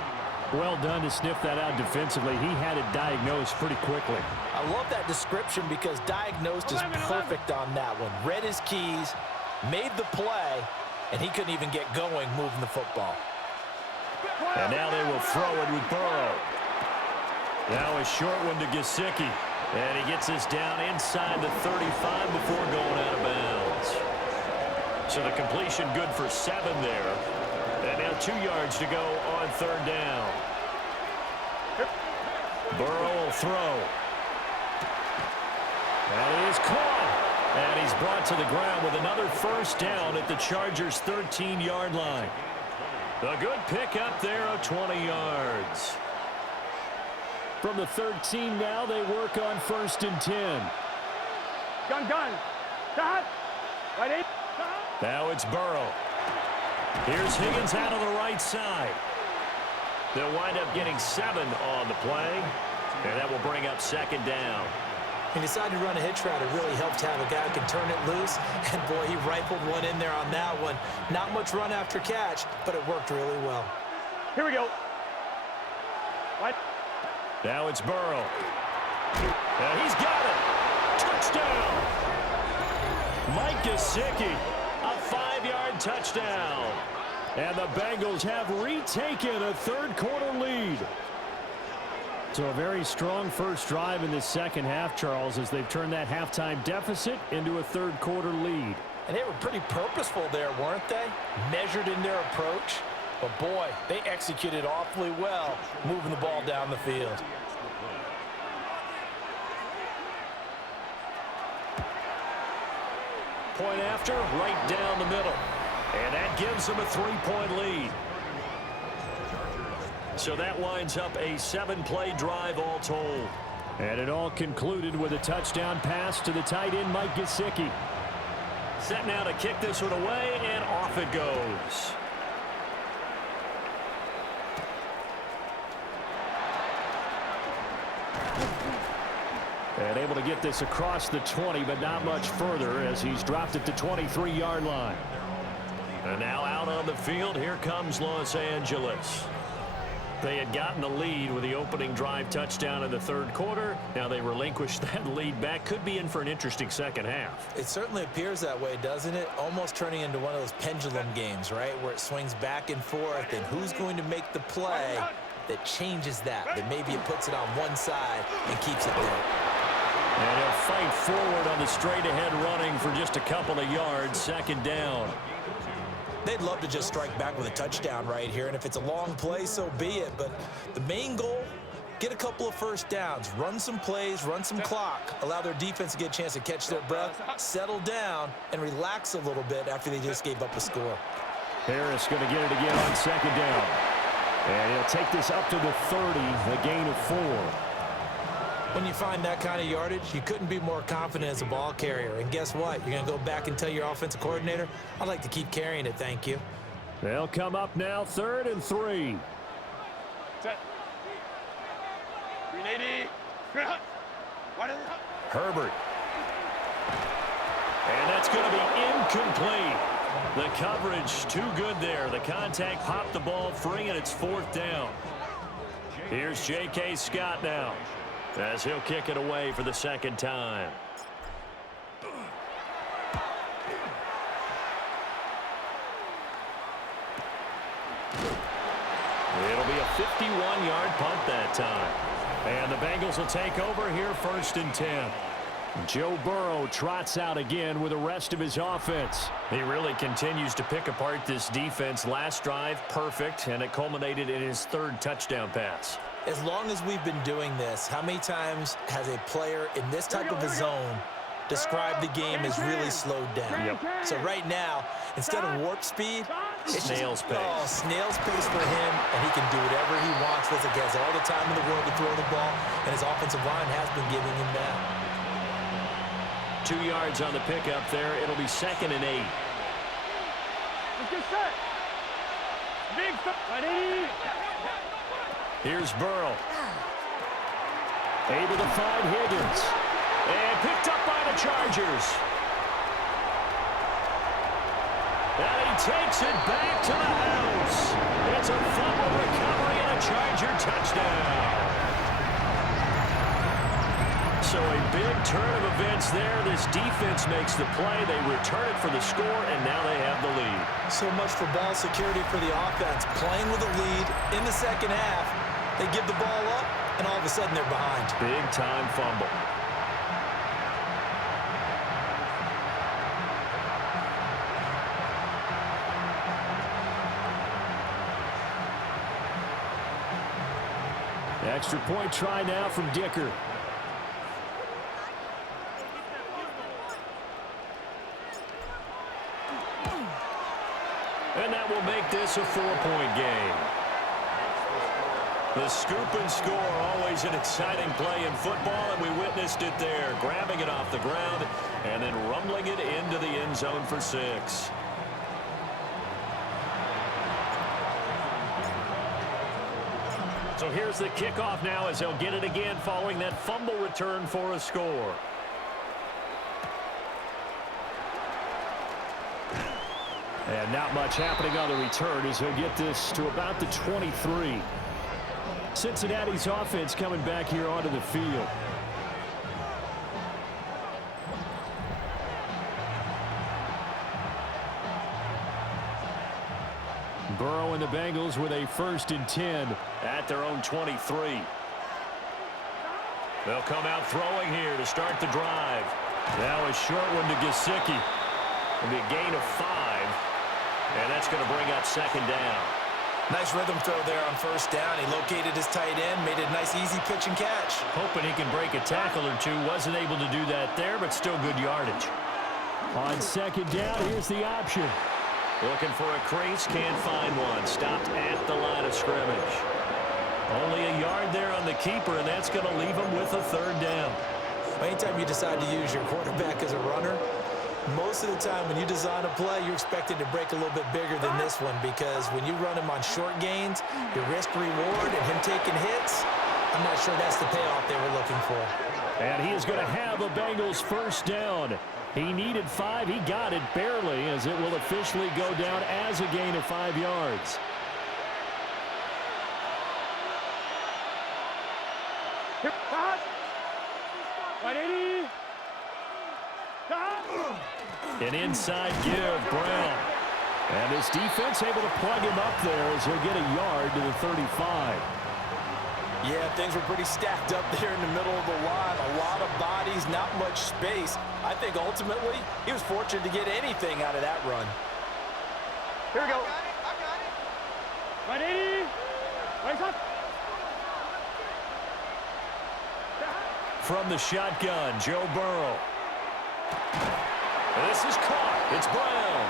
Well done to sniff that out defensively. He had it diagnosed pretty quickly. I love that description because diagnosed is perfect on that one. Read his keys, made the play, and he couldn't even get going moving the football. And now they will throw it with Burrow. Now a short one to Gesicki. And he gets this down inside the 35 before going out of bounds. So the completion good for 7 there. And now 2 yards to go on third down. Burrow will throw. And he is caught. And he's brought to the ground with another first down at the Chargers' 13-yard line. A good pickup there of 20 yards. From the 13 now, they work on 1st and 10. Gun. Stop. Right in. Now it's Burrow. Here's Higgins out of the right side. They'll wind up getting 7 on the play, and that will bring up 2nd down. He decided to run a hitch route. It really helped to have a guy who can turn it loose, and boy, he rifled one in there on that one. Not much run after catch, but it worked really well. Here we go. Right. Now it's Burrow. And he's got it. Touchdown. Mike Gesicki, a 5-yard touchdown. And the Bengals have retaken a third-quarter lead. So a very strong first drive in the second half, Charles, as they've turned that halftime deficit into a third-quarter lead. And they were pretty purposeful there, weren't they? Measured in their approach. But, boy, they executed awfully well moving the ball down the field. Point after, right down the middle. And that gives them a 3-point lead. So that winds up a 7-play drive all told. And it all concluded with a touchdown pass to the tight end, Mike Gesicki. Set now to kick this one away, and off it goes. And able to get this across the 20, but not much further as he's dropped it to 23-yard line. And now out on the field, here comes Los Angeles. They had gotten the lead with the opening drive touchdown in the third quarter. Now they relinquished that lead back. Could be in for an interesting second half. It certainly appears that way, doesn't it? Almost turning into one of those pendulum games, right? Where it swings back and forth, and who's going to make the play that changes that maybe it puts it on one side and keeps it there. And he'll fight forward on the straight-ahead running for just a couple of yards. 2nd down. They'd love to just strike back with a touchdown right here, and if it's a long play, so be it. But the main goal, get a couple of first downs, run some plays, run some clock, allow their defense to get a chance to catch their breath, settle down, and relax a little bit after they just gave up a score. Harris going to get it again on 2nd down. And he'll take this up to the 30, a gain of 4. When you find that kind of yardage, you couldn't be more confident as a ball carrier. And guess what? You're going to go back and tell your offensive coordinator, I'd like to keep carrying it, thank you. They'll come up now 3rd and 3. Set. 380. Herbert. And that's going to be incomplete. The coverage too good there. The contact popped the ball free, and it's 4th down. Here's J.K. Scott now, as he'll kick it away for the 2nd time. It'll be a 51-yard punt that time. And the Bengals will take over here 1st and 10. Joe Burrow trots out again with the rest of his offense. He really continues to pick apart this defense. Last drive, perfect, and it culminated in his 3rd touchdown pass. As long as we've been doing this, how many times has a player in this type of a zone described the game as really slowed down? Yep. So right now, instead of warp speed, it's snail's pace. Oh, snail's pace for him, and he can do whatever he wants. Listen, he has all the time in the world to throw the ball, and his offensive line has been giving him that. 2 yards on the pickup there. It'll be 2nd and 8. Let's get set. Big ready. Here's Burrow. Able to find Higgins. And picked up by the Chargers. And he takes it back to the house. It's a fumble recovery and a Charger touchdown. So a big turn of events there. This defense makes the play. They return it for the score, and now they have the lead. So much for ball security for the offense. Playing with a lead in the second half. They give the ball up, and all of a sudden they're behind. Big-time fumble. Extra point try now from Dicker. And that will make this a 4-point game. The scoop and score, always an exciting play in football, and we witnessed it there. Grabbing it off the ground and then rumbling it into the end zone for 6. So here's the kickoff now as they'll get it again following that fumble return for a score. And not much happening on the return as he'll get this to about the 23. Cincinnati's offense coming back here onto the field. Burrow and the Bengals with a 1st and 10 at their own 23. They'll come out throwing here to start the drive. Now a short one to Gesicki. It'll be a gain of 5. And that's going to bring up 2nd down. Nice rhythm throw there on 1st down. He located his tight end, made a nice easy pitch and catch. Hoping he can break a tackle or two. Wasn't able to do that there, but still good yardage. On 2nd down, here's the option. Looking for a crease, can't find one. Stopped at the line of scrimmage. Only a yard there on the keeper, and that's going to leave him with a 3rd down. Anytime you decide to use your quarterback as a runner, most of the time when you design a play, you're expected to break a little bit bigger than this one, because when you run him on short gains, your risk-reward and him taking hits, I'm not sure that's the payoff they were looking for. And he is going to have a Bengals 1st down. He needed 5. He got it barely, as it will officially go down as a gain of 5 yards. An inside give, Brown. And his defense able to plug him up there as he'll get a yard to the 35. Yeah, things were pretty stacked up there in the middle of the line. A lot of bodies, not much space. I think ultimately he was fortunate to get anything out of that run. Here we go. I got it. Ready? Race up. From the shotgun, Joe Burrow. This is caught. It's Brown.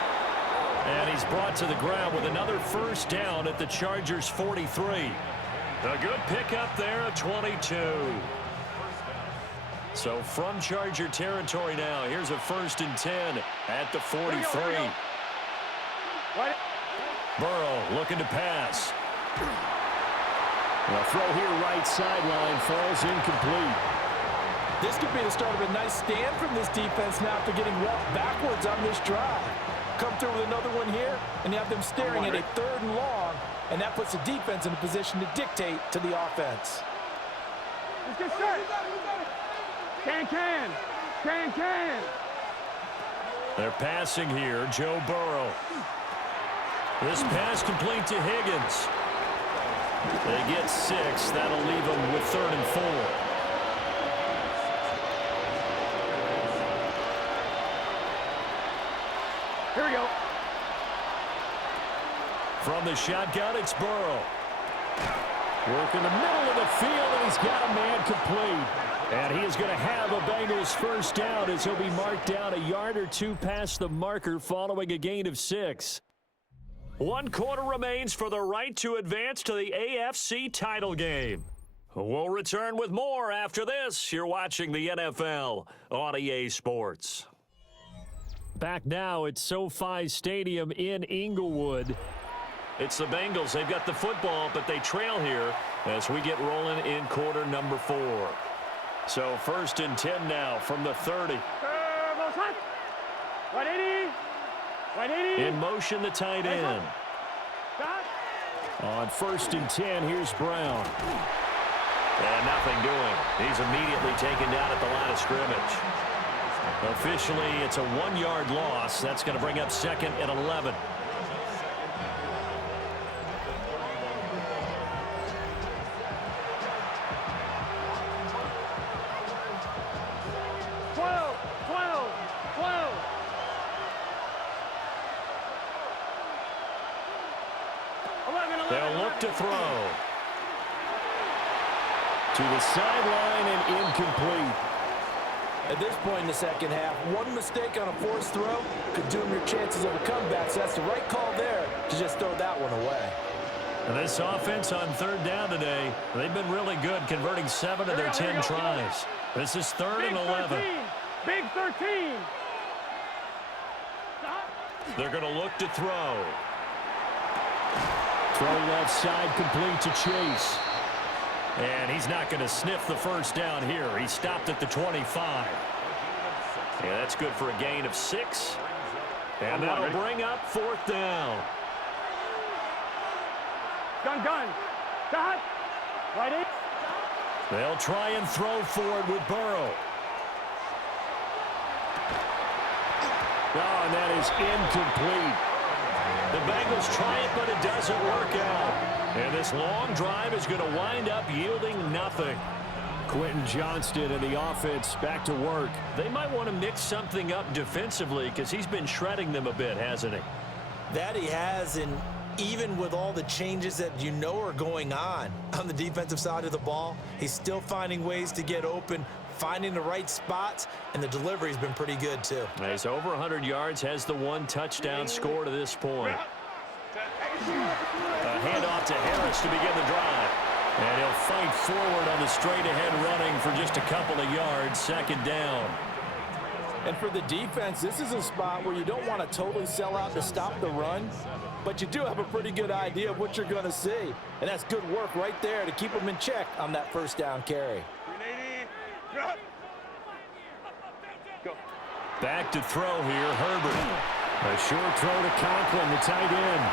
And he's brought to the ground with another 1st down at the Chargers' 43. A good pickup there at 22. So from Charger territory now, here's a 1st and 10 at the 43. Burrow looking to pass. A throw here right sideline falls incomplete. This could be the start of a nice stand from this defense now after getting walked backwards on this drive. Come through with another one here, and you have them staring at a 3rd and long, and that puts the defense in a position to dictate to the offense. Let's get set. Can. They're passing here, Joe Burrow. This pass complete to Higgins. They get 6. That'll leave them with 3rd and 4. Here we go. From the shotgun, it's Burrow. Work in the middle of the field, and he's got a man complete. And he is going to have a Bengals first down as he'll be marked down a yard or 2 past the marker following a gain of 6. 1 quarter remains for the right to advance to the AFC title game. We'll return with more after this. You're watching the NFL on EA Sports. Back now at SoFi Stadium in Inglewood. It's the Bengals. They've got the football, but they trail here as we get rolling in quarter number 4. So 1st and 10 now from the 30. Right 80. Right 80. In motion, the tight end. On 1st and 10, here's Brown. And nothing doing. He's immediately taken down at the line of scrimmage. Officially, it's a 1-yard loss. That's going to bring up 2nd and 11. They'll look to throw. To the sideline and incomplete. At this point in the second half, one mistake on a forced throw could doom your chances of a comeback. So that's the right call there to just throw that one away. And this offense on 3rd down today, they've been really good, converting 7 of their 10 tries. This is 3rd and 11. Big 13. They're going to look to throw. Throw left side complete to Chase. And he's not going to sniff the first down here. He stopped at the 25. Yeah, that's good for a gain of 6. And that'll bring up 4th down. Gun. Shot. Right 8. They'll try and throw for it with Burrow. Oh, and that is incomplete. The Bengals try it, but it doesn't work out. And this long drive is going to wind up yielding nothing. Quentin Johnston and the offense back to work. They might want to mix something up defensively because he's been shredding them a bit, hasn't he? That he has, and even with all the changes that you know are going on the defensive side of the ball, he's still finding ways to get open, finding the right spots, and the delivery's been pretty good too. He's over 100 yards, has the 1 touchdown score to this point. A handoff to Harris to begin the drive. And he'll fight forward on the straight-ahead running for just a couple of yards, 2nd down. And for the defense, this is a spot where you don't want to totally sell out to stop the run, but you do have a pretty good idea of what you're going to see. And that's good work right there to keep them in check on that 1st down carry. Back to throw here, Herbert. A short throw to Conklin, the tight end.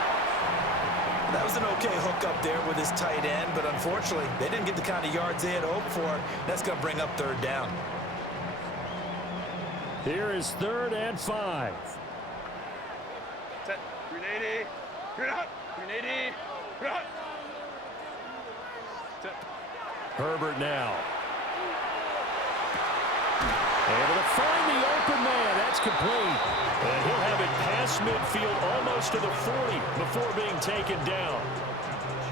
That was an okay hook up there with his tight end, but unfortunately, they didn't get the kind of yards they had hoped for. That's going to bring up 3rd down. Here is 3rd and 5. Set. 380. Good out. 380. Good out. Set. Herbert now. Able to find the open man. That's complete. And he'll have it past midfield almost to the 40 before being taken down.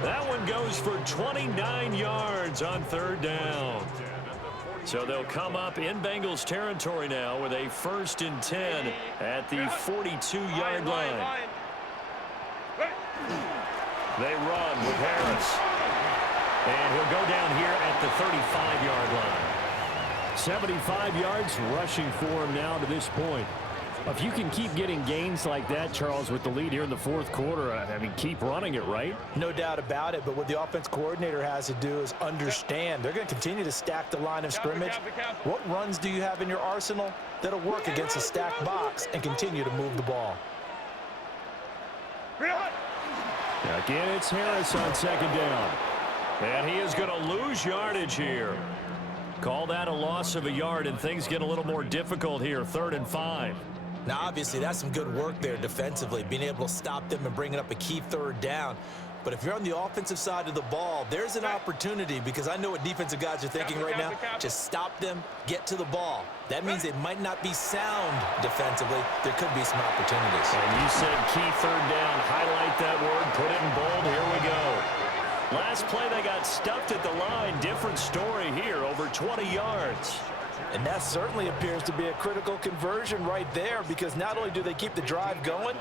That one goes for 29 yards on 3rd down. So they'll come up in Bengals territory now with a 1st and 10 at the 42-yard line. They run with Harris. And he'll go down here at the 35-yard line. 75 yards rushing for him now to this point. If you can keep getting gains like that, Charles, with the lead here in the 4th quarter, I mean, keep running it, right? No doubt about it, but what the offense coordinator has to do is understand. They're going to continue to stack the line of scrimmage. What runs do you have in your arsenal that'll work against a stacked box and continue to move the ball? Again, it's Harris on 2nd down. And he is going to lose yardage here. Call that a loss of a yard, and things get a little more difficult here, 3rd and 5. Now, obviously, that's some good work there defensively, being able to stop them and bringing up a key 3rd down. But if you're on the offensive side of the ball, there's an opportunity, because I know what defensive guys are thinking right now. Just stop them, get to the ball. That means it might not be sound defensively. There could be some opportunities. And you said key third down. Highlight that word. Put it in bold. Here we go. Last play, they got stuffed at the line. Different story here. Over 20 yards. And that certainly appears to be a critical conversion right there, because not only do they keep the drive going,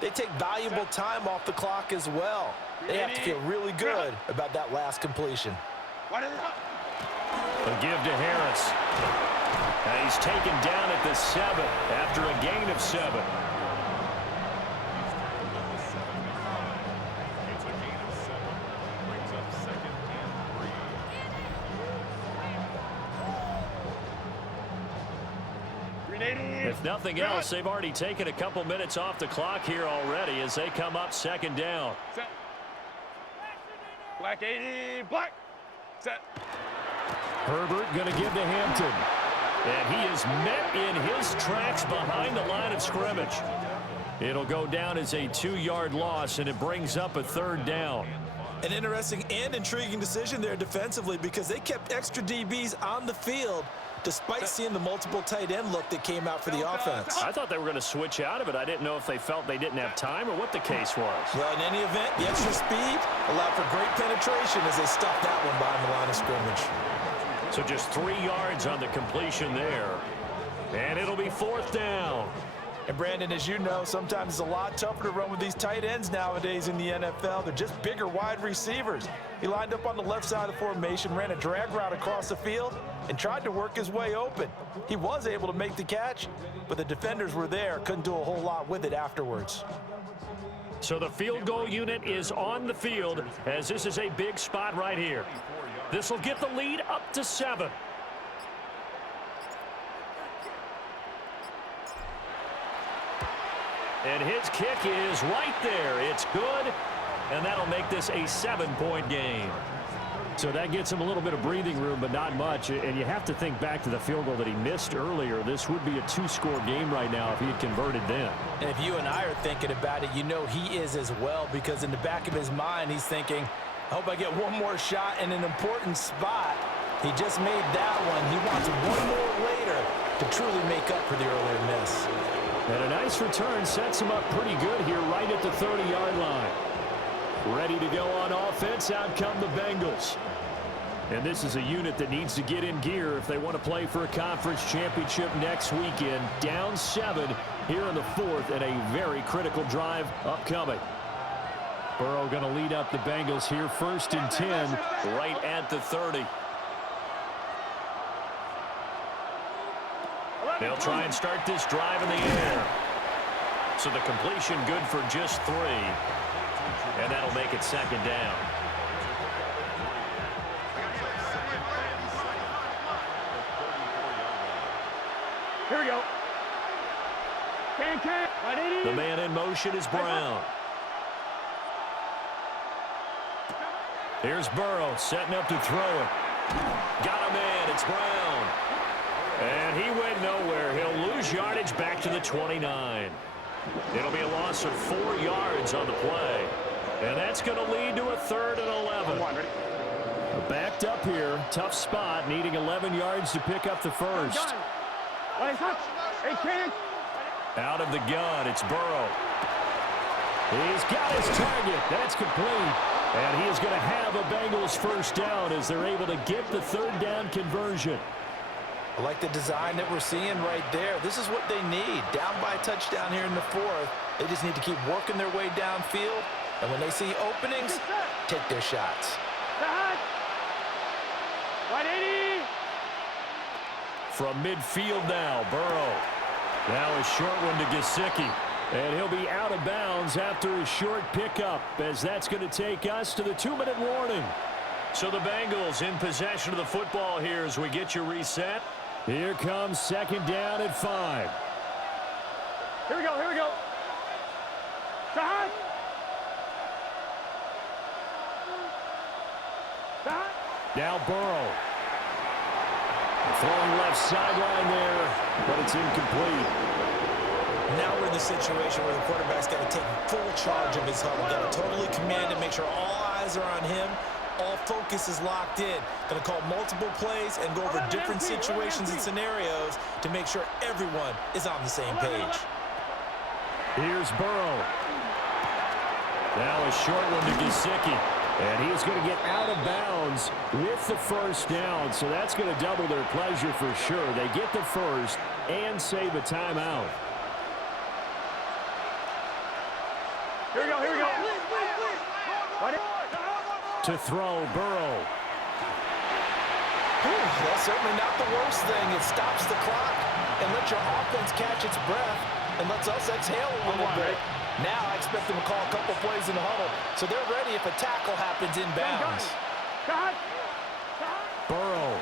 they take valuable time off the clock as well. They have to feel really good about that last completion. A give to Harris. And he's taken down at the 7 after a gain of 7. It's a gain of 7. Brings up 2nd and 3. If nothing else, they've already taken a couple minutes off the clock here already as they come up 2nd down. Set. Black 80, black. Set. Herbert going to give to Hampton. And he is met in his tracks behind the line of scrimmage. It'll go down as a 2-yard loss, and it brings up a 3rd down. An interesting and intriguing decision there defensively, because they kept extra DBs on the field despite seeing the multiple tight end look that came out for the offense. I thought they were going to switch out of it. I didn't know if they felt they didn't have time or what the case was. Well, in any event, the extra speed allowed for great penetration as they stuffed that one behind the line of scrimmage. So just 3 yards on the completion there. And it'll be 4th down. And Brandon, as you know, sometimes it's a lot tougher to run with these tight ends nowadays in the NFL. They're just bigger wide receivers. He lined up on the left side of the formation, ran a drag route across the field, and tried to work his way open. He was able to make the catch, but the defenders were there, couldn't do a whole lot with it afterwards. So the field goal unit is on the field, as this is a big spot right here. This will get the lead up to 7. And his kick is right there. It's good, and that'll make this a 7-point game. So that gets him a little bit of breathing room, but not much. And you have to think back to the field goal that he missed earlier. This would be a 2-score game right now if he had converted then. And if you and I are thinking about it, you know he is as well, because in the back of his mind, he's thinking, I hope I get one more shot in an important spot. He just made that one. He wants one more later to truly make up for the earlier miss. And a nice return sets him up pretty good here right at the 30-yard line. Ready to go on offense. Out come the Bengals. And this is a unit that needs to get in gear if they want to play for a conference championship next weekend. Down 7 here in the 4th, and a very critical drive upcoming. Burrow going to lead up the Bengals here, 1st and 10, right at the 30. They'll try and start this drive in the air. So the completion good for just 3. And that'll make it 2nd down. Here we go. Can. The man in motion is Brown. Here's Burrow setting up to throw it. Got a man. It's Brown. And he went nowhere. He'll lose yardage back to the 29. It'll be a loss of 4 yards on the play. And that's going to lead to a 3rd and 11. Backed up here. Tough spot. Needing 11 yards to pick up the first. Out of the gun. It's Burrow. He's got his target. That's complete. And he is going to have a Bengals first down as they're able to get the 3rd down conversion. I like the design that we're seeing right there. This is what they need. Down by a touchdown here in the 4th. They just need to keep working their way downfield. And when they see openings, take their shots. From midfield now, Burrow. Now a short one to Gesicki. And he'll be out of bounds after a short pickup, as that's going to take us to the 2-minute warning. So the Bengals in possession of the football here as we get you reset. Here comes 2nd down at 5. Here we go. Now Burrow. Throwing left sideline there, but it's incomplete. Now we're in the situation where the quarterback's got to take full charge of his huddle. Got to totally command it, make sure all eyes are on him. All focus is locked in. Going to call multiple plays and go over different situations and scenarios to make sure everyone is on the same page. Here's Burrow. Now a short one to Gesicki. And he's going to get out of bounds with the first down. So that's going to double their pleasure for sure. They get the first and save a timeout. Here we go, here we go. To throw, Burrow. That's certainly not the worst thing. It stops the clock and lets your offense catch its breath and lets us exhale a little bit. Now I expect them to call a couple plays in the huddle, so they're ready if a tackle happens inbounds. Burrow.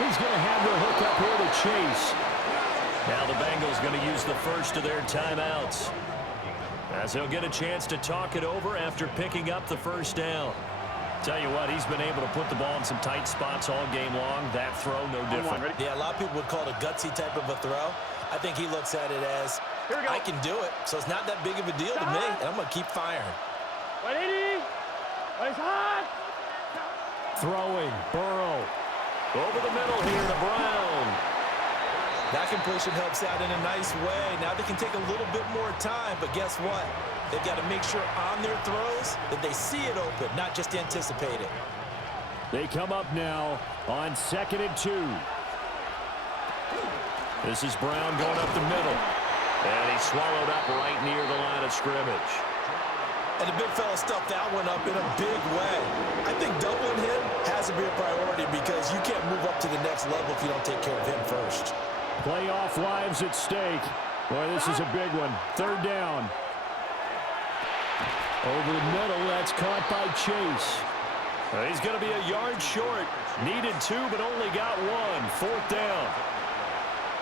He's going to have the hook up here to Chase. Now the Bengals going to use the first of their timeouts, as he'll get a chance to talk it over after picking up the first down. Tell you what, he's been able to put the ball in some tight spots all game long. That throw, no different. Yeah, a lot of people would call it a gutsy type of a throw. I think he looks at it as, I can do it, so it's not that big of a deal to me, and I'm going to keep firing. 180. Throwing, Burrow. Over the middle here to Brown. That completion helps out in a nice way. Now they can take a little bit more time, but guess what? They've got to make sure on their throws that they see it open, not just anticipate it. They come up now on 2nd and 2. This is Brown going up the middle. And he's swallowed up right near the line of scrimmage. And the big fella stuffed that one up in a big way. I think doubling him has to be a priority because you can't move up to the next level if you don't take care of him first. Playoff lives at stake. Boy, this is a big one. 3rd down. Over the middle, that's caught by Chase. He's going to be a yard short. Needed 2, but only got 1. 4th down.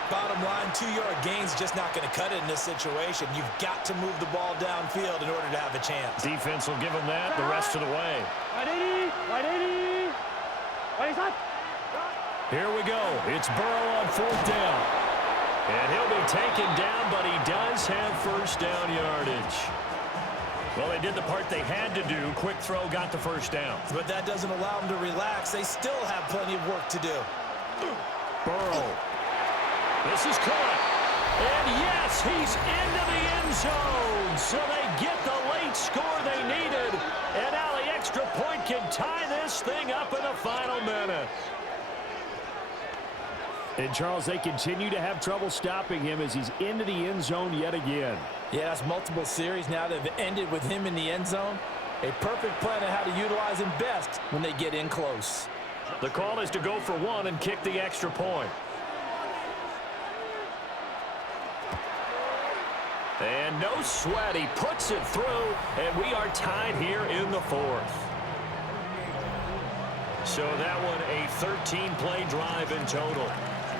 Bottom line, 2-yard gains just not going to cut it in this situation. You've got to move the ball downfield in order to have a chance. Defense will give him that the rest of the way. 180. 180. Here we go. It's Burrow on 4th down. And he'll be taken down, but he does have first down yardage. Well, they did the part they had to do. Quick throw, got the first down. But that doesn't allow them to relax. They still have plenty of work to do. Burrow. This is caught. And yes, he's into the end zone. So they get the late score they needed. And now the extra point can tie this thing up in the final minute. And, Charles, they continue to have trouble stopping him as he's into the end zone yet again. Yeah, that's multiple series now that have ended with him in the end zone. A perfect plan on how to utilize him best when they get in close. The call is to go for 1 and kick the extra point. And no sweat, he puts it through, and we are tied here in the 4th. So that one a 13-play drive in total.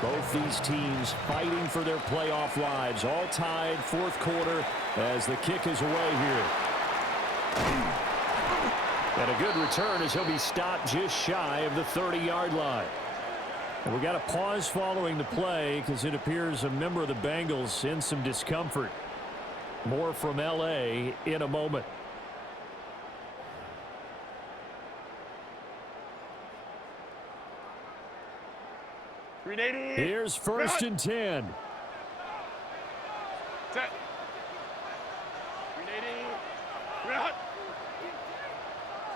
Both these teams fighting for their playoff lives, all tied 4th quarter as the kick is away here. And a good return as he'll be stopped just shy of the 30-yard line. And we got a pause following the play because it appears a member of the Bengals in some discomfort. More from L.A. in a moment. Here's 1st and 10. Set. 380.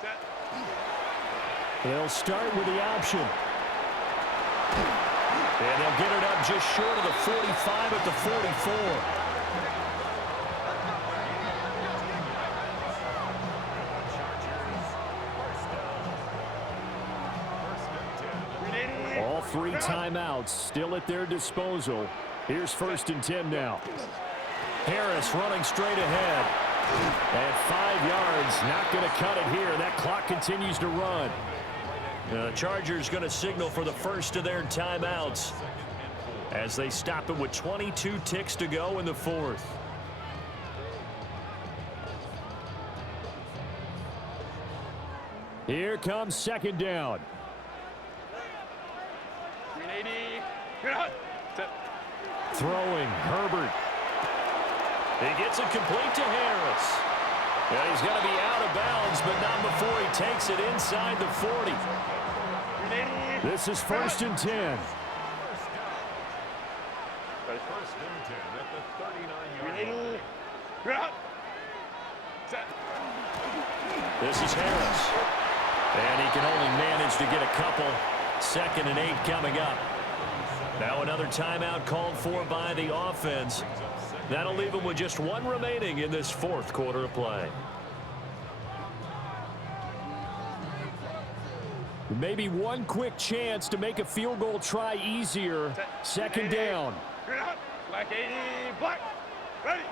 Set. They'll start with the option. And they'll get it up just short of the 45 at the 44. All 3 timeouts still at their disposal. Here's 1st and 10 now. Harris running straight ahead. At 5 yards, not going to cut it here. That clock continues to run. The Chargers going to signal for the first of their timeouts as they stop it with 22 ticks to go in the 4th. Here comes 2nd down. 380. Set. Throwing, Herbert. He gets it complete to Harris. And he's going to be out of bounds, but not before he takes it inside the 40. This is 1st and 10. First and 10 at the 39-yard line. This is Harris. And he can only manage to get a couple. 2nd and 8 coming up. Now another timeout called for by the offense. That'll leave them with just one remaining in this 4th quarter of play. Maybe one quick chance to make a field goal try easier. 2nd down. Black 80, black. Ready.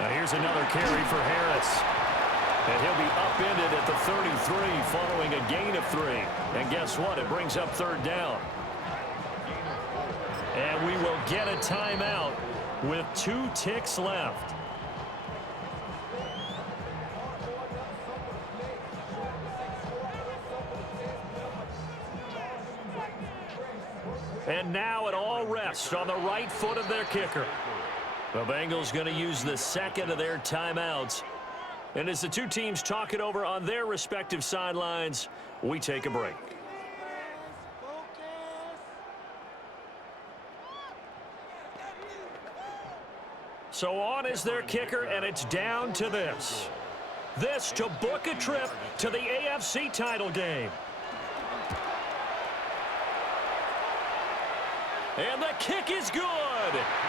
Now here's another carry for Harris. And he'll be upended at the 33 following a gain of 3. And guess what? It brings up 3rd down. And we will get a timeout with 2 ticks left. And now it all rests on the right foot of their kicker. The Bengals going to use the 2nd of their timeouts. And as the two teams talk it over on their respective sidelines, we take a break. So on is their kicker, and it's down to this. This to book a trip to the AFC title game. And the kick is good.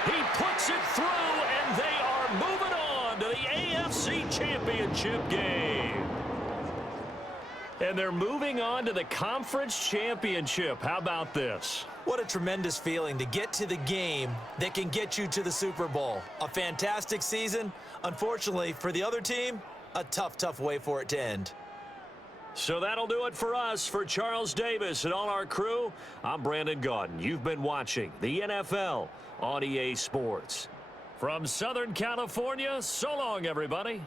He puts it through, and they are moving on to the AFC Championship game. And they're moving on to the Conference Championship. How about this? What a tremendous feeling to get to the game that can get you to the Super Bowl. A fantastic season. Unfortunately, for the other team, a tough way for it to end. So that'll do it for us. For Charles Davis and all our crew, I'm Brandon Gaudin. You've been watching the NFL on EA Sports. From Southern California, so long, everybody.